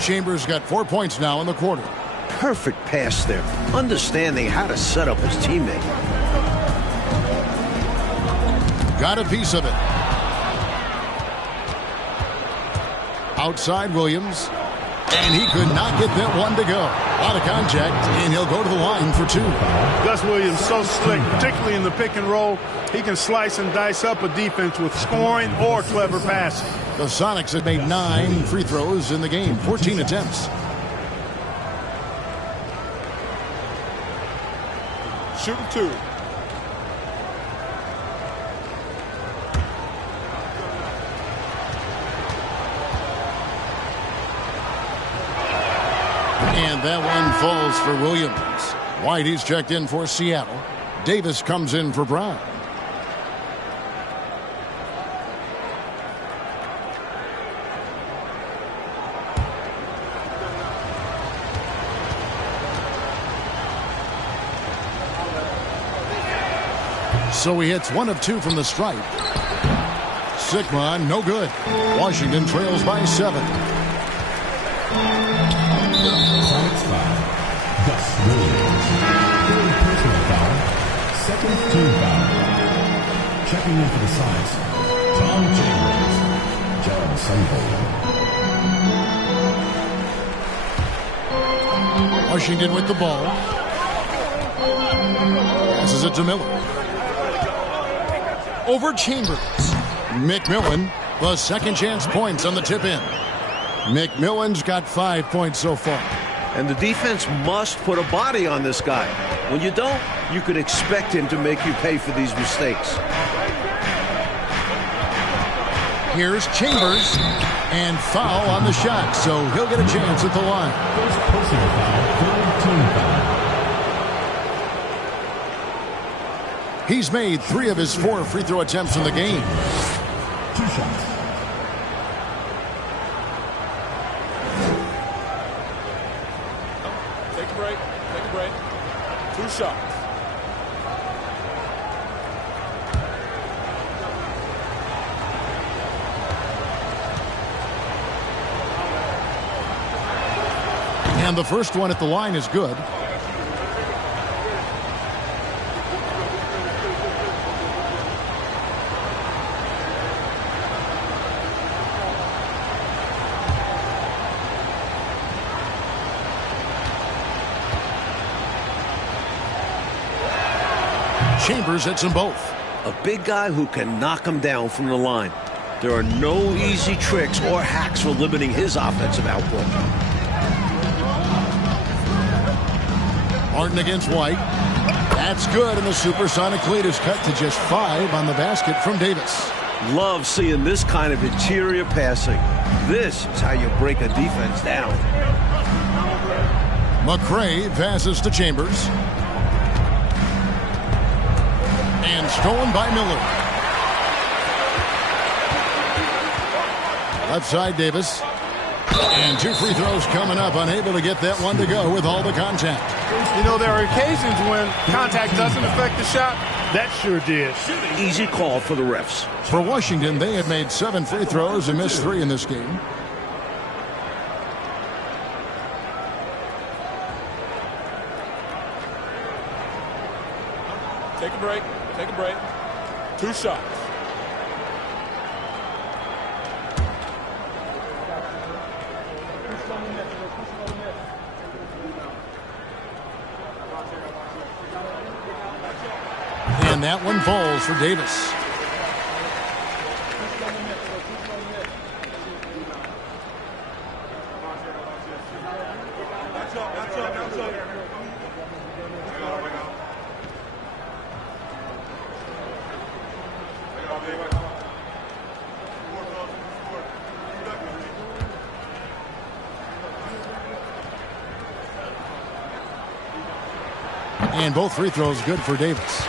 Chambers got 4 points now in the quarter. Perfect pass there, understanding how to set up his teammate. Got a piece of it. Outside Williams. And he could not get that one to go. A lot of contact, and he'll go to the line for 2. Gus Williams so slick, particularly in the pick and roll. He can slice and dice up a defense with scoring or clever passing. The Sonics have made 9 free throws in the game, 14 attempts. Shooting 2. And that one falls for Williams. Whitey's checked in for Seattle. Davis comes in for Brown. So he hits 1 of 2 from the stripe. Sigma, no good. Washington trails by 7. Sonics foul. Gus Williams. Third personal foul. Second team foul. Checking in for the Sonics. Tom Chambers. John Sunvold. Washington with the ball. Passes it to Miller. Over Chambers. McMillan, the second chance points on the tip in. McMillan's got 5 points so far. And the defense must put a body on this guy. When you don't, you could expect him to make you pay for these mistakes. Here's Chambers, and foul on the shot, so he'll get a chance at the line. First personal foul. Third team foul. He's made 3 of his 4 free throw attempts in the game. 2 shots. Take a break. Take a break. 2 shots. And the first one at the line is good. Chambers hits them both. A big guy who can knock him down from the line. There are no easy tricks or hacks for limiting his offensive output. Martin against White. That's good, and the Supersonic lead is cut to just 5 on the basket from Davis. Love seeing this kind of interior passing. This is how you break a defense down. McCray passes to Chambers. And stolen by Miller. Left side, Davis. And 2 free throws coming up. Unable to get that one to go with all the contact. You know, there are occasions when contact doesn't affect the shot. That sure did. Easy call for the refs. For Washington, they had made 7 free throws and missed 3 in this game. Take a break. Take a break. 2 shots. And that one falls for Davis. And both free throws good for Davis.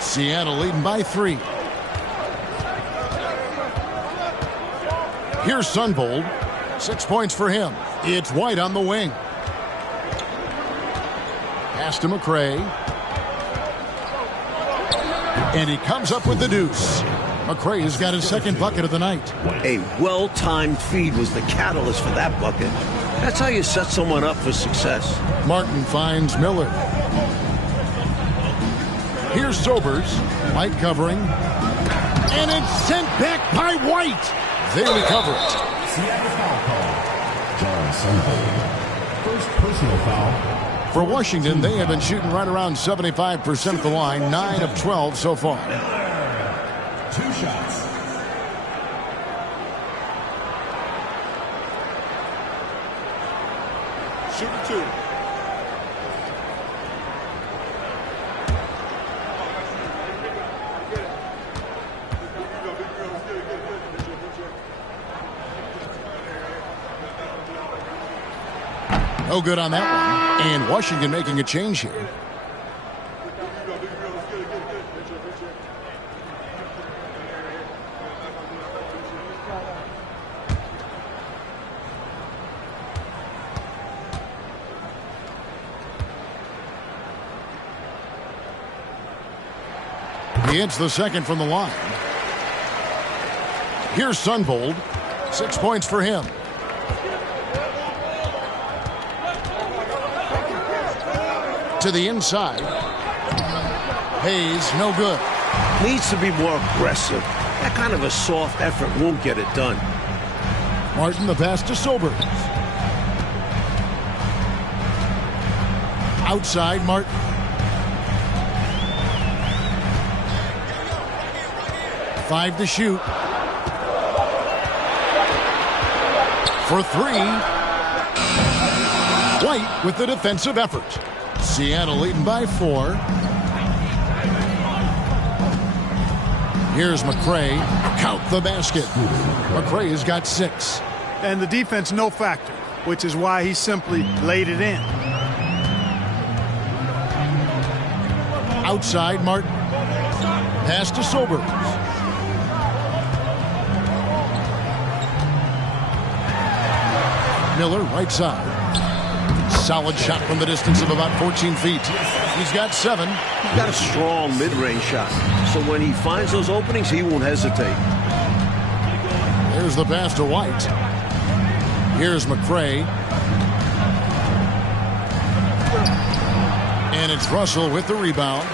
Seattle leading by 3. Here's Sunvold. 6 points for him. It's White on the wing. Pass to McCray. And he comes up with the deuce. McCray has got his 2nd bucket of the night. A well-timed feed was the catalyst for that bucket. That's how you set someone up for success. Martin finds Miller. Here's Sobers. White covering. And it's sent back by White. They recover it. Seattle foul call. John Sunvold. First personal foul. For Washington, they have been shooting right around 75% at the line. 9 of 12 so far. 2 shots. Shooting 2. No good on that one. And Washington making a change here. He hits the 2nd from the line. Here's Sunvold. 6 points for him. To the inside. Hayes, no good. Needs to be more aggressive. That kind of a soft effort won't get it done. Martin, the pass to Sobers. Outside, Martin. Five to shoot. For 3. White with the defensive effort. Seattle leading by 4. Here's McCray. Count the basket. McCray has got 6. And the defense no factor, which is why he simply laid it in. Outside, Martin. Pass to Sobers. Miller, right side. Solid shot from the distance of about 14 feet. He's got 7. He's got a strong mid-range shot. So when he finds those openings, he won't hesitate. There's the pass to White. Here's McCray. And it's Russell with the rebound.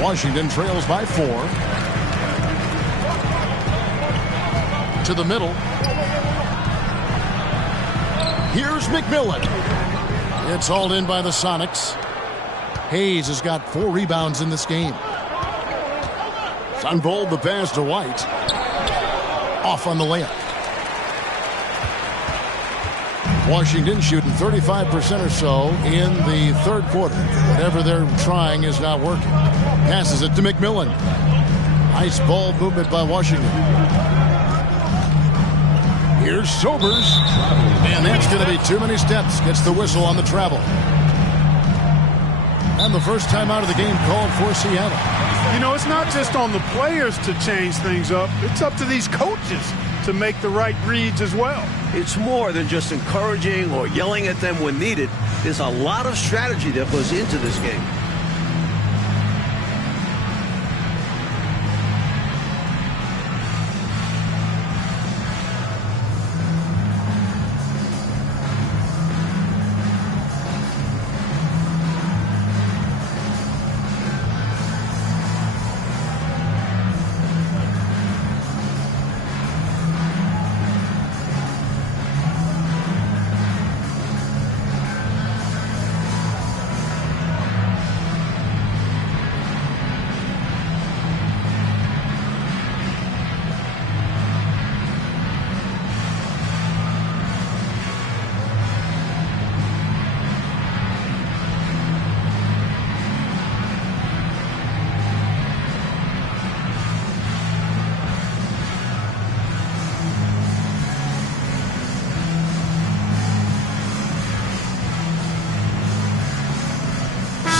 Washington trails by 4. To the middle. Here's McMillan. It's hauled in by the Sonics. Hayes has got 4 rebounds in this game. Sunvold the pass to White. Off on the layup. Washington shooting 35% or so in the 3rd quarter. Whatever they're trying is not working. Passes it to McMillan. Nice ball movement by Washington. Here's Sobers. And that's going to be too many steps. Gets the whistle on the travel. And the first time out of the game called for Seattle. You know, it's not just on the players to change things up. It's up to these coaches to make the right reads as well. It's more than just encouraging or yelling at them when needed. There's a lot of strategy that goes into this game.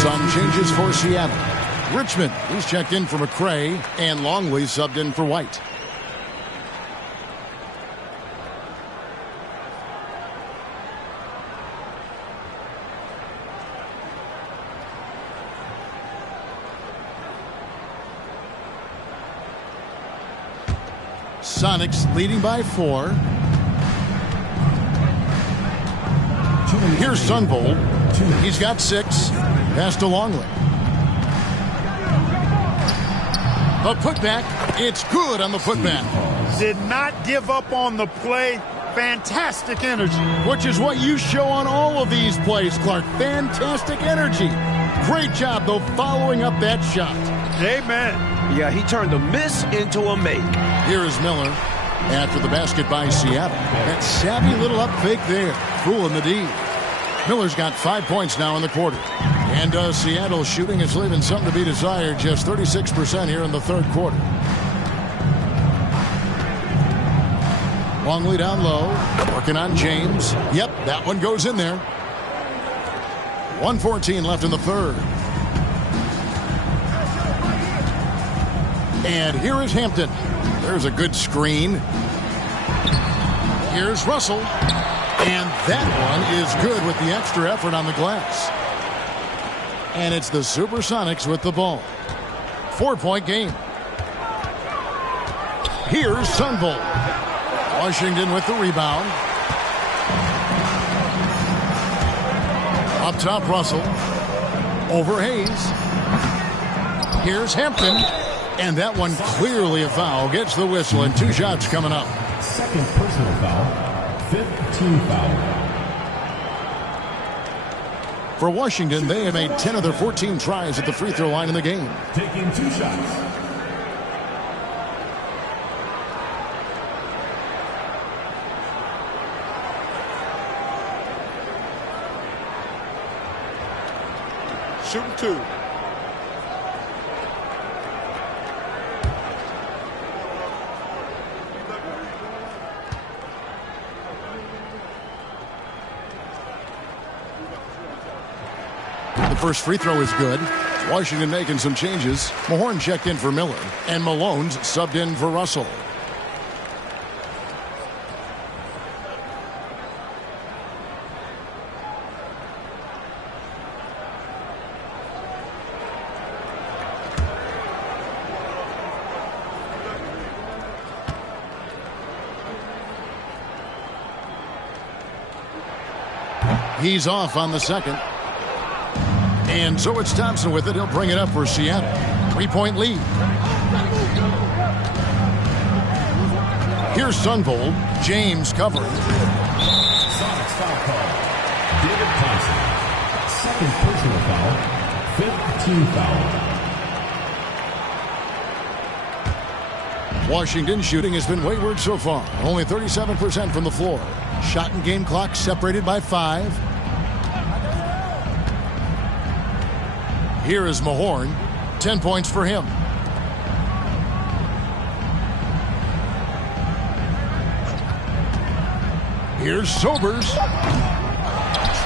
Some changes for Seattle. Richmond, he's checked in for McCray, and Longley subbed in for White. Sonics leading by 4. Here's Sunvold. He's got 6. Pass to Longley. The putback. It's good on the putback. Did not give up on the play. Fantastic energy. Which is what you show on all of these plays, Clark. Fantastic energy. Great job, though, following up that shot. Amen. Yeah, he turned a miss into a make. Here is Miller after the basket by Seattle. That savvy little up fake there, fooling the D. Miller's got 5 points now in the quarter. And Seattle shooting is leaving something to be desired, just 36% here in the third quarter. Longley down low, working on James. Yep, that one goes in there. 1:14 left in the third. And here is Hampton. There's a good screen. Here's Russell. And that one is good with the extra effort on the glass. And it's the Supersonics with the ball. 4-point game. Here's Sunvold. Washington with the rebound. Up top, Russell. Over Hayes. Here's Hampton. And that one clearly a foul. Gets the whistle and 2 shots coming up. Second personal foul. 15 foul. For Washington, they have made 10 of their 14 tries at the free throw line in the game. Taking 2 shots. Shooting 2. The first free throw is good. Washington making some changes. Mahorn checked in for Miller, and Malone's subbed in for Russell. He's off on the second. And so it's Thompson with it. He'll bring it up for Seattle. 3-point lead. Here's Sunvold. James covering. Sonics foul call. David Thompson. Second personal foul. 15 foul. Washington shooting has been wayward so far. Only 37% from the floor. Shot and game clock separated by 5. Here is Mahorn. 10 points for him. Here's Sobers.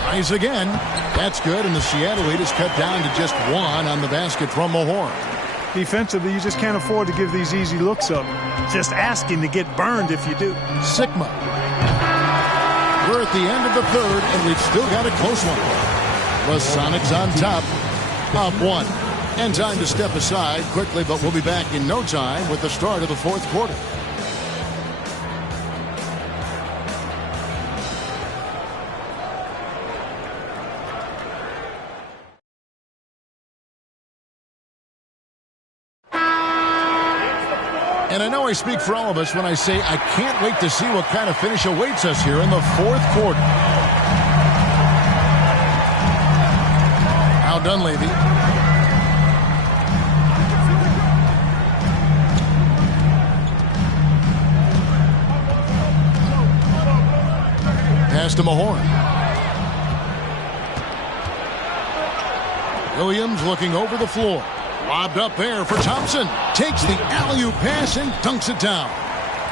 Tries again. That's good, and the Seattle lead is cut down to just 1 on the basket from Mahorn. Defensively, you just can't afford to give these easy looks up. Just asking to get burned if you do. Sigma. We're at the end of the third, and we've still got a close one. The Sonics on top, up 1. And time to step aside quickly, but we'll be back in no time with the start of the fourth quarter. And I know I speak for all of us when I say I can't wait to see what kind of finish awaits us here in the fourth quarter. Now Dunleavy. Pass to Mahorn. Williams looking over the floor. Lobbed up there for Thompson. Takes the alley-oop pass and dunks it down.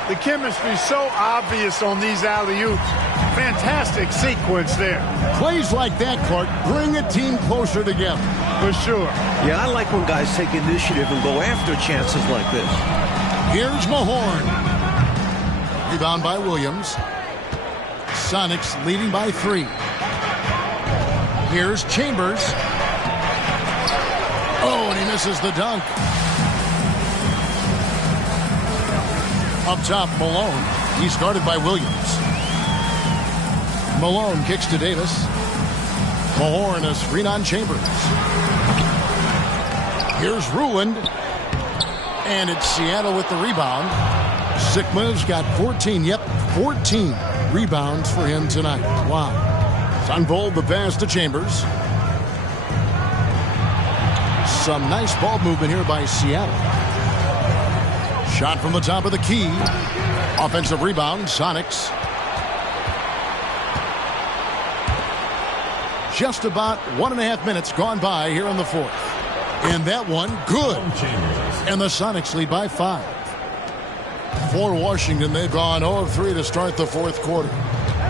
The chemistry's so obvious on these alley-oops. Fantastic sequence there. Plays like that, Clark, bring a team closer together. For sure. Yeah, I like when guys take initiative and go after chances like this. Here's Mahorn. Rebound by Williams. Sonics leading by 3. Here's Chambers. Oh, and he misses the dunk. Up top, Malone. He's guarded by Williams. Malone kicks to Davis. Mahorn is screen on Chambers. Here's Ruland. And it's Seattle with the rebound. Sigma's got 14. Yep, 14 rebounds for him tonight. Wow. Sunvold the pass to Chambers. Some nice ball movement here by Seattle. Shot from the top of the key. Offensive rebound, Sonics. Just about 1.5 minutes gone by here in the fourth. And that one, good. And the Sonics lead by 5. For Washington, they've gone 0 of 3 to start the fourth quarter.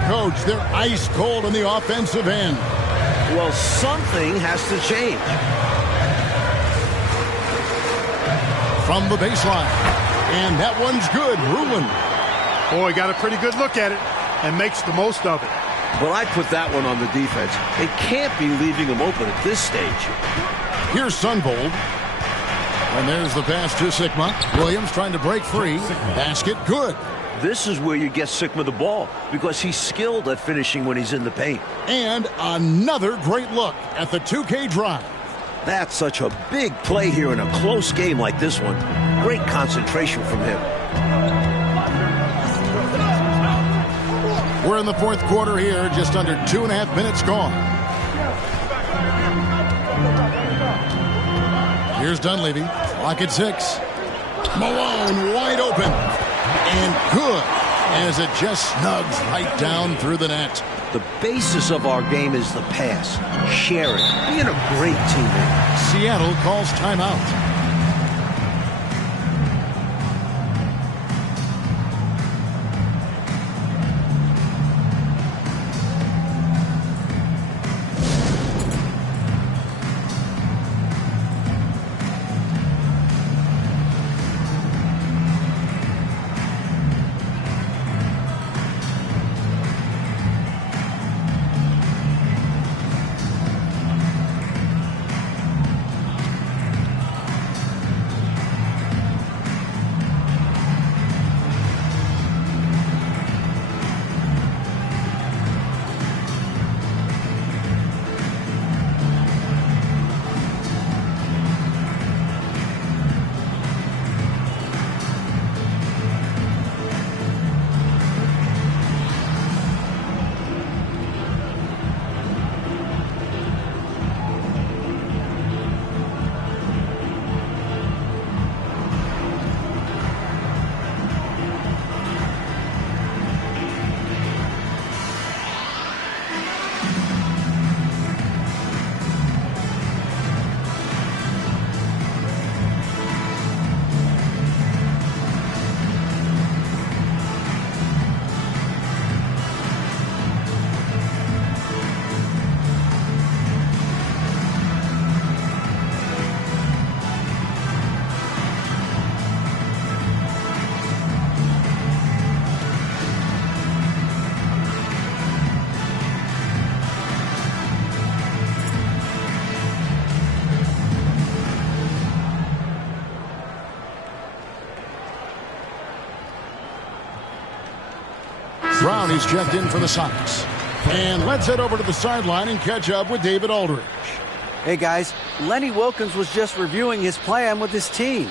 Coach, they're ice cold on the offensive end. Well, something has to change. From the baseline. And that one's good. Ruland. Boy, got a pretty good look at it and makes the most of it. But I put that one on the defense. They can't be leaving him open at this stage. Here's Sunvold. And there's the pass to Sigma. Williams trying to break free. Basket, good. This is where you get Sigma the ball because he's skilled at finishing when he's in the paint. And another great look at the 2K drive. That's such a big play here in a close game like this one. Great concentration from him. We're in the fourth quarter here, just under 2.5 minutes gone. Here's Dunleavy, clock at 6. Malone wide open, and good, as it just snugs right down through the net. The basis of our game is the pass, sharing, being a great teammate. Seattle calls timeout. Brown is checked in for the Sonics. And let's head over to the sideline and catch up with David Aldridge. Hey guys, Lenny Wilkins was just reviewing his plan with his team.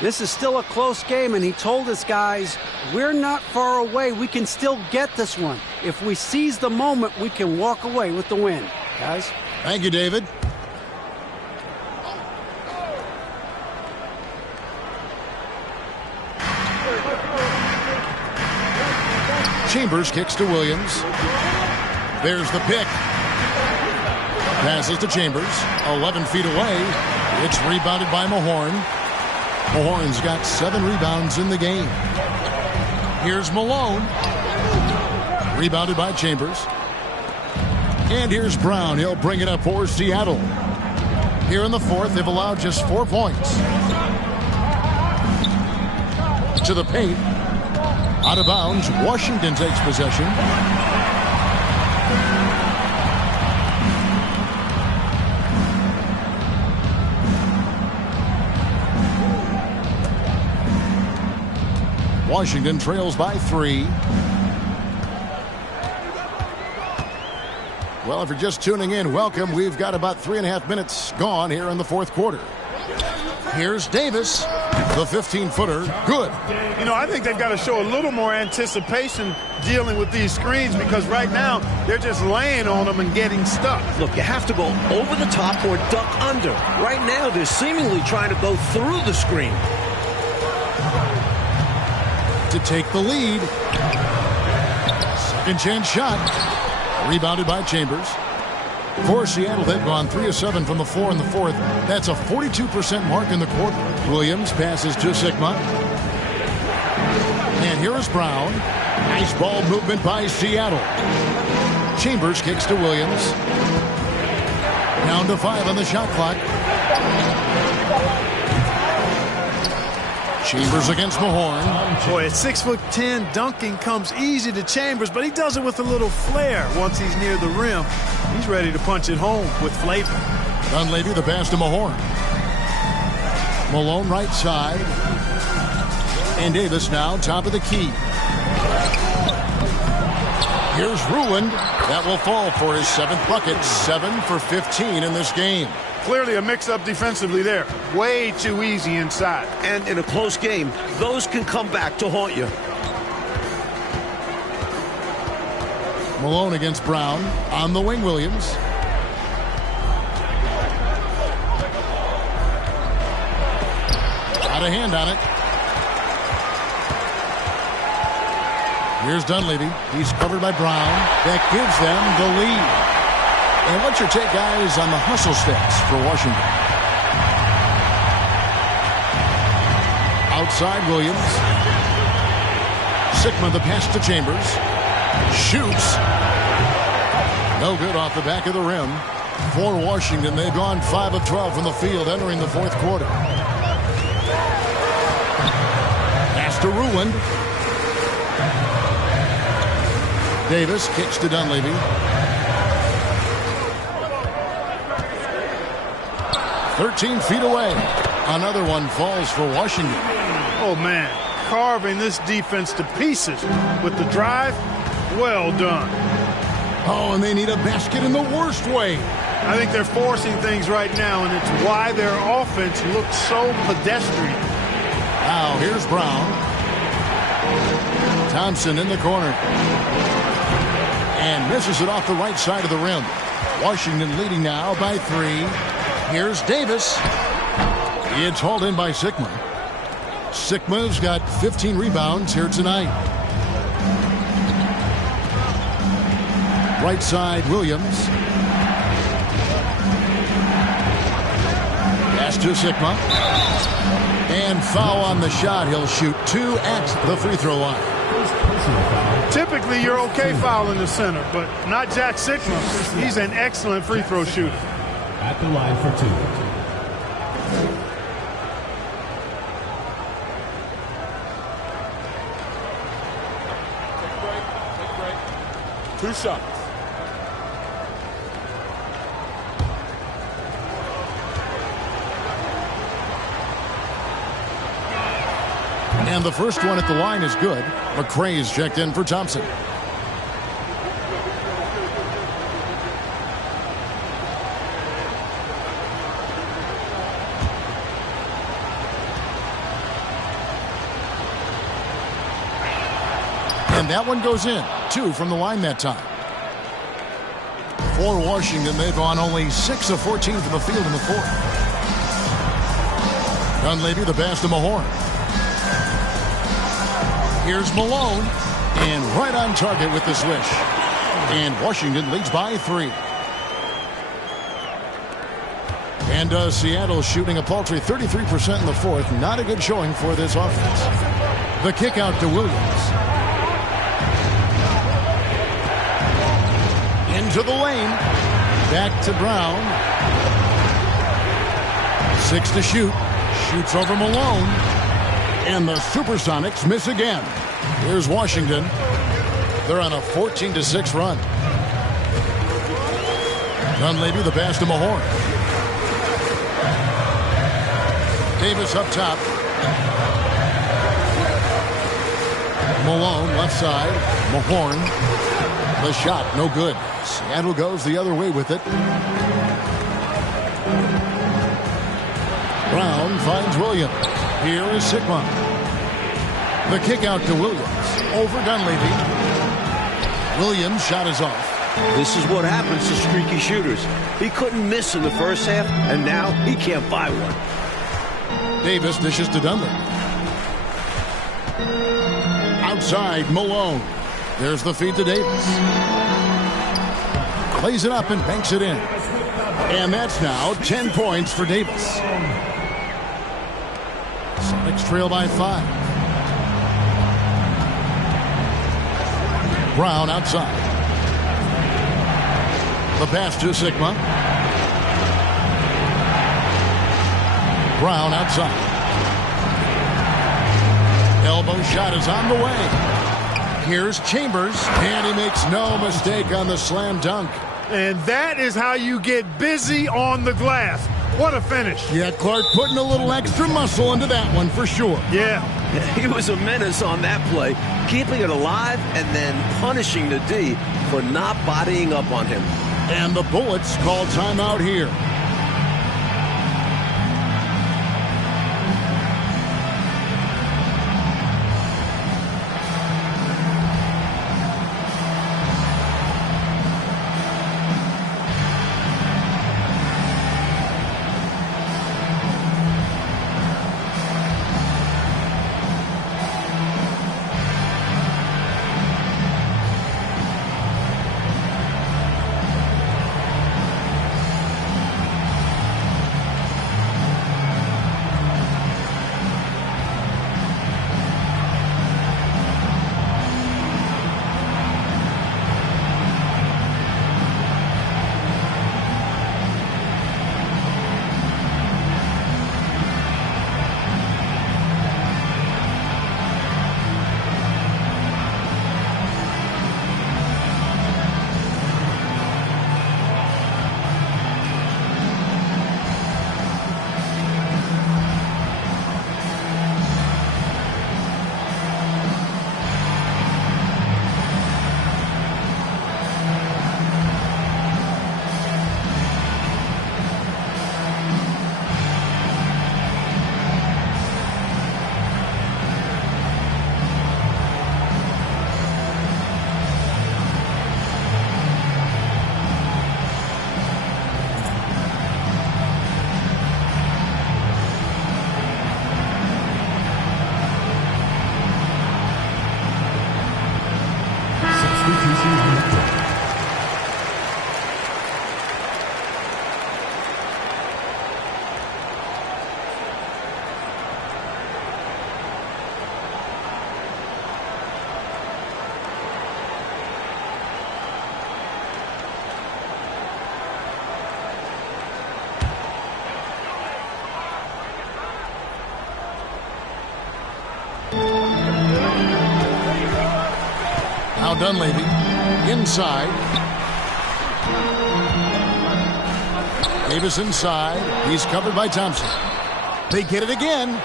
This is still a close game, and he told us guys, we're not far away. We can still get this one. If we seize the moment, we can walk away with the win. Guys? Thank you, David. Chambers kicks to Williams. There's the pick. Passes to Chambers. 11 feet away. It's rebounded by Mahorn. Mahorn's got 7 rebounds in the game. Here's Malone. Rebounded by Chambers. And here's Brown. He'll bring it up for Seattle. Here in the fourth, they've allowed just 4 points. To the paint. Out of bounds. Washington takes possession. Washington trails by 3. Well, if you're just tuning in, welcome. We've got about 3.5 minutes gone here in the fourth quarter. Here's Davis, the 15-footer. Good. You know, I think they've got to show a little more anticipation dealing with these screens, because right now they're just laying on them and getting stuck. Look, you have to go over the top or duck under. Right now, they're seemingly trying to go through the screen. To take the lead. Second chance shot. Rebounded by Chambers. For Seattle, they've gone 3 of 7 from the floor in the fourth. That's a 42% mark in the quarter. Williams passes to Sigma. And here is Brown. Nice ball movement by Seattle. Chambers kicks to Williams. Down to 5 on the shot clock. Chambers against Mahorn. Boy, at 6'10", dunking comes easy to Chambers, but he does it with a little flair. Once he's near the rim, he's ready to punch it home with flavor. Dunleavy the pass to Mahorn. Malone right side. And Davis now top of the key. Here's Ruland. That will fall for his 7th bucket. 7 for 15 in this game. Clearly a mix-up defensively there. Way too easy inside. And in a close game, those can come back to haunt you. Malone against Brown. On the wing, Williams. Got a hand on it. Here's Dunleavy. He's covered by Brown. That gives them the lead. And what's your take, guys, on the hustle steps for Washington? Outside, Williams. Sigma the pass to Chambers. Shoots. No good off the back of the rim. For Washington, they've gone 5 of 12 from the field entering the fourth quarter. Pass to Ruland. Davis kicks to Dunleavy. 13 feet away. Another one falls for Washington. Oh, man. Carving this defense to pieces with the drive. Well done. Oh, and they need a basket in the worst way. I think they're forcing things right now, and it's why their offense looks so pedestrian. Now, here's Brown. Thompson in the corner. And misses it off the right side of the rim. Washington leading now by 3. Here's Davis. It's hauled in by Sigma. Sigma's got 15 rebounds here tonight. Right side, Williams. Pass to Sigma. And foul on the shot. He'll shoot 2 at the free throw line. Typically, you're okay fouling the center, but not Jack Sigma. He's an excellent free throw shooter. At the line for 2. Take a break. 2 shots. And the first one at the line is good. McCray is checked in for Thompson. And that one goes in. 2 from the line that time. For Washington, they've gone only 6 of 14 from the field in the fourth. Dunleavy, the pass to Mahorn. Here's Malone. And right on target with the swish. And Washington leads by 3. And Seattle shooting a paltry 33% in the fourth. Not a good showing for this offense. The kick out to Williams. Into the lane. Back to Brown. 6 to shoot. Shoots over Malone. And the Supersonics miss again. Here's Washington. They're on a 14-6 run. Dunleavy, the pass to Mahorn. Davis up top. Malone left side. Mahorn. The shot, no good. Seattle goes the other way with it. Brown finds Williams. Here is Sigma. The kick out to Williams. Over Dunleavy. Williams' shot is off. This is what happens to streaky shooters. He couldn't miss in the first half, and now he can't buy one. Davis dishes to Dunleavy. Outside, Malone. There's the feed to Davis. Plays it up and banks it in. And that's now 10 points for Davis. Sonics trail by 5. Brown outside. The pass to Sigma. Brown outside. Elbow shot is on the way. Here's Chambers, and he makes no mistake on the slam dunk. And that is how you get busy on the glass. What a finish. Yeah, Clark putting a little extra muscle into that one for sure. Yeah. He was a menace on that play, keeping it alive and then punishing the D for not bodying up on him. And the Bullets call timeout here. Now Dunleavy inside. Davis inside. He's covered by Thompson. They get it again.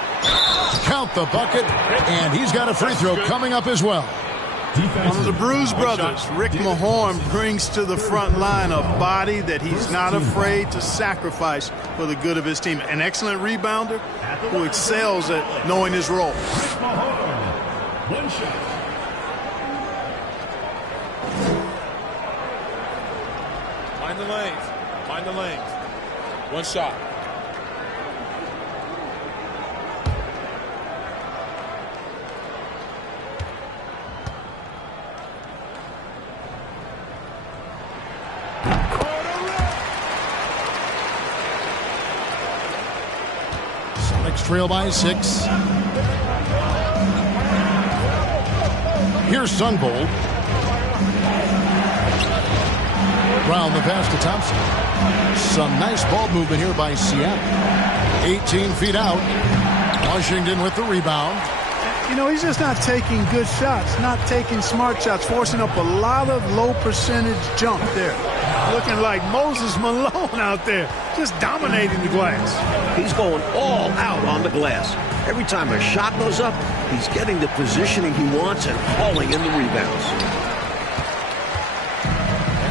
Count the bucket. And he's got a free throw coming up as well. One of the Bruise brothers, Rick Mahorn, brings to the front line a body that he's not afraid to sacrifice for the good of his team. An excellent rebounder who excels at knowing his role. One shot. Find the lanes. Find the lanes. One shot. Sonics trail by 6. Here's Sunbold. Brown the pass to Thompson. Some nice ball movement here by Seattle. 18 feet out. Washington with the rebound. You know, he's just not taking good shots, not taking smart shots, forcing up a lot of low percentage jump there. Looking like Moses Malone out there, just dominating the glass. He's going all out on the glass. Every time a shot goes up, he's getting the positioning he wants and hauling in the rebounds.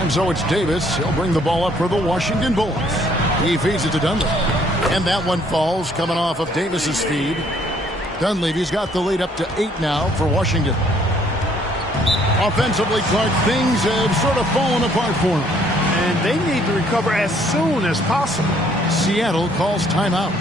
And so it's Davis. He'll bring the ball up for the Washington Bullets. He feeds it to Dunleavy. And that one falls coming off of Davis's feed. Dunleavy's got the lead up to 8 now for Washington. Offensively, Clark, things have sort of fallen apart for him. And they need to recover as soon as possible. Seattle calls timeout.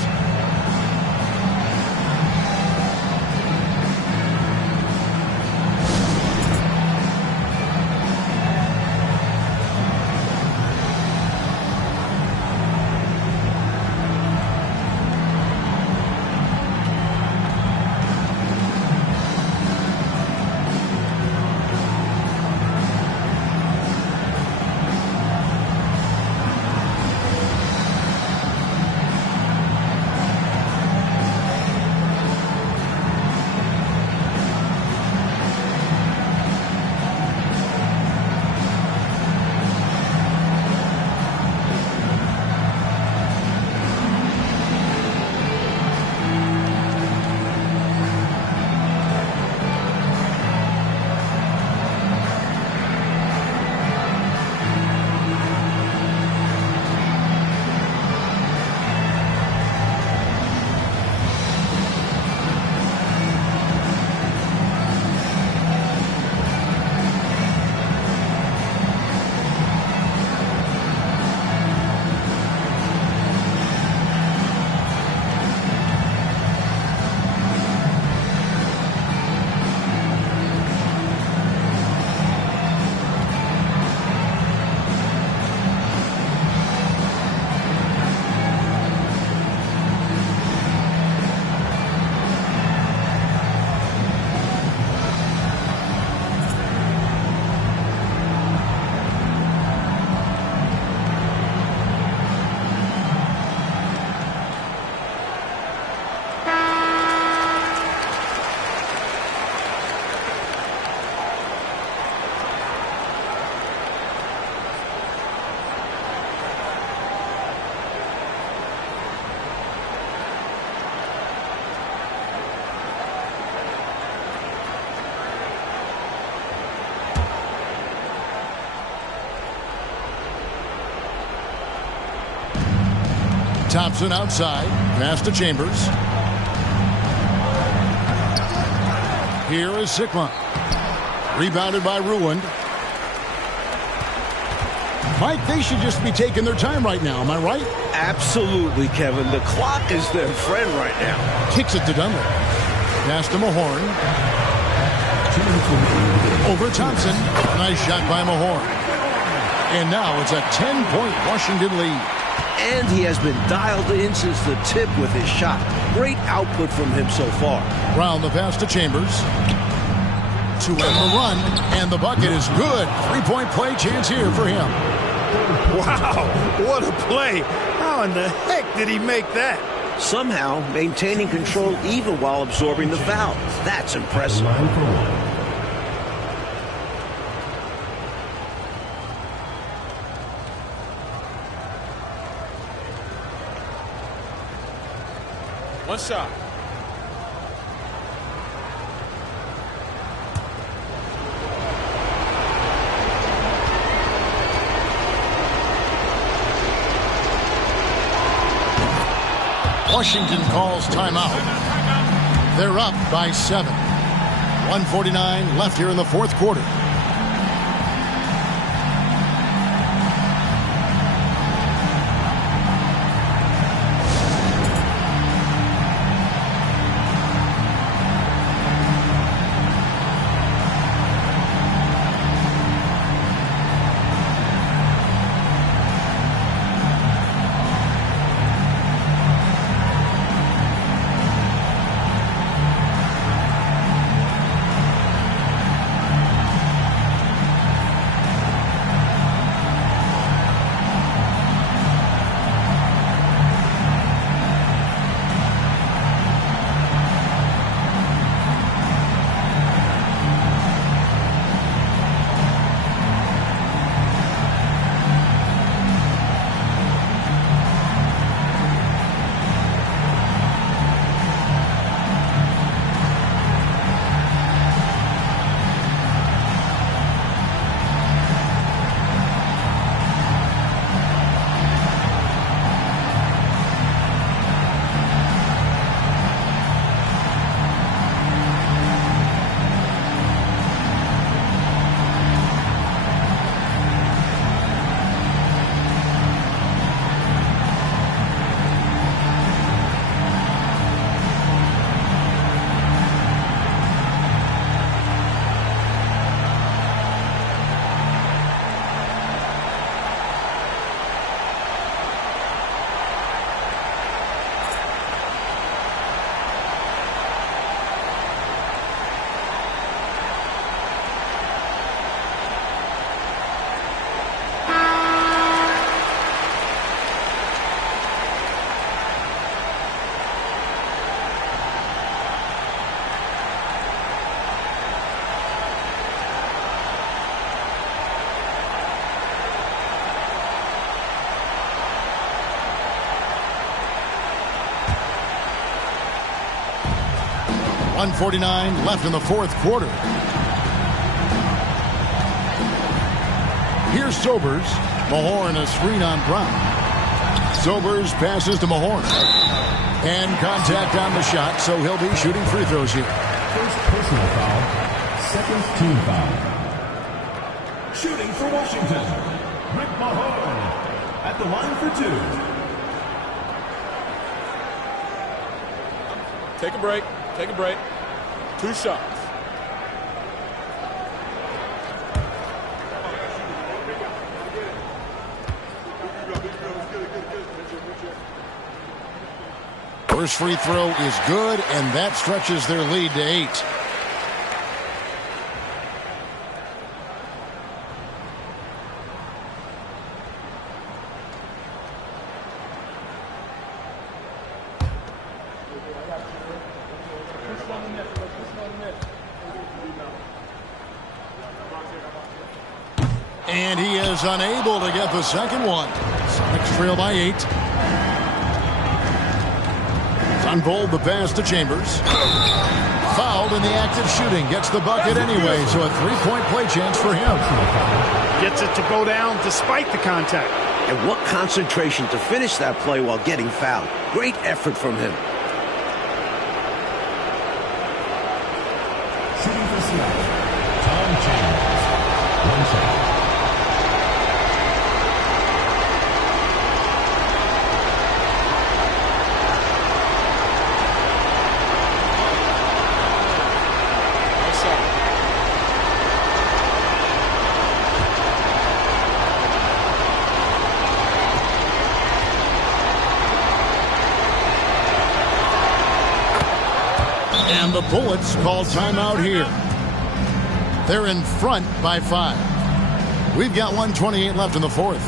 Thompson outside. Pass to Chambers. Here is Sikma. Rebounded by Ruand. Mike, they should just be taking their time right now. Am I right? Absolutely, Kevin. The clock is their friend right now. Kicks it to Dunlap. Pass to Mahorn. Over Thompson. Nice shot by Mahorn. And now it's a 10-point Washington lead. And he has been dialed in since the tip with his shot. Great output from him so far. Brown the pass to Chambers. To end the run. And the bucket is good. 3-point play chance here for him. Wow, what a play. How in the heck did he make that? Somehow maintaining control even while absorbing the foul. That's impressive. One shot. Washington calls timeout. They're up by 7. 1:49 left here in the fourth quarter. 1:49 left in the fourth quarter. Here's Sobers. Mahorn a screen on Brown. Sobers passes to Mahorn. And contact on the shot, so he'll be shooting free throws here. First personal foul. Second team foul. Shooting for Washington, Rick Mahorn at the line for two. Take a break. Take a break. 2 shots. First free throw is good, and that stretches their lead to 8. And he is unable to get the second one. Sonics trail by 8. Unfold the pass to Chambers. Fouled in the act of shooting. Gets the bucket anyway, so a 3-point play chance for him. Gets it to go down despite the contact. And what concentration to finish that play while getting fouled. Great effort from him. Shooting for Seattle, Tom Chambers. One shot. And the Bullets call timeout here. They're in front by 5. We've got 1:28 left in the fourth.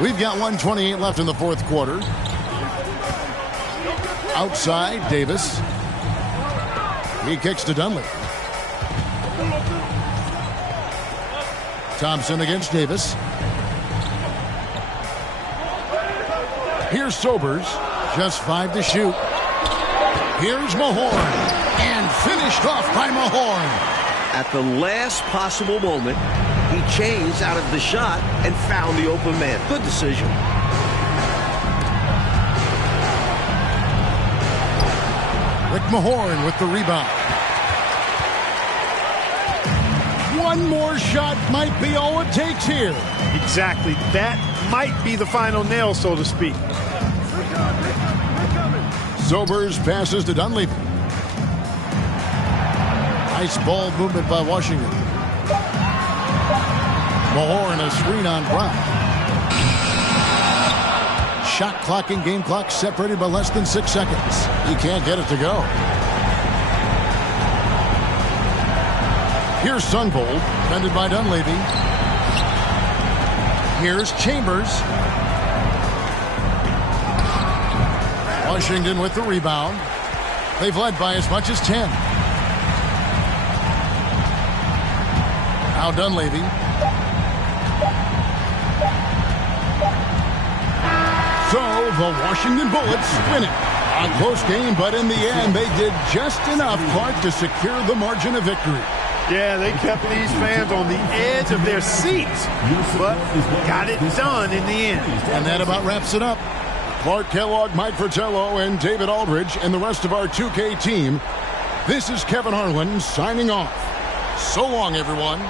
We've got 1:28 left in the fourth quarter. Outside, Davis. He kicks to Dunley. Thompson against Davis. Here's Sobers. Just 5 to shoot. Here's Mahorn. And finished off by Mahorn. At the last possible moment, he changed out of the shot and found the open man. Good decision. Rick Mahorn with the rebound. One more shot might be all it takes here. Exactly. That might be the final nail, so to speak. Sobers passes to Dunleavy. Nice ball movement by Washington. Mahorn a screen on Brown. Shot clock and game clock separated by less than 6 seconds. He can't get it to go. Here's Sunvold, defended by Dunleavy. Here's Chambers. Washington with the rebound. They've led by as much as 10. Now Dunleavy. So the Washington Bullets win it. A close game, but in the end, they did just enough, Clark, to secure the margin of victory. Yeah, they kept these fans on the edge of their seats, but got it done in the end. And that about wraps it up. Clark Kellogg, Mike Fratello, and David Aldridge, and the rest of our 2K team. This is Kevin Harlan signing off. So long, everyone.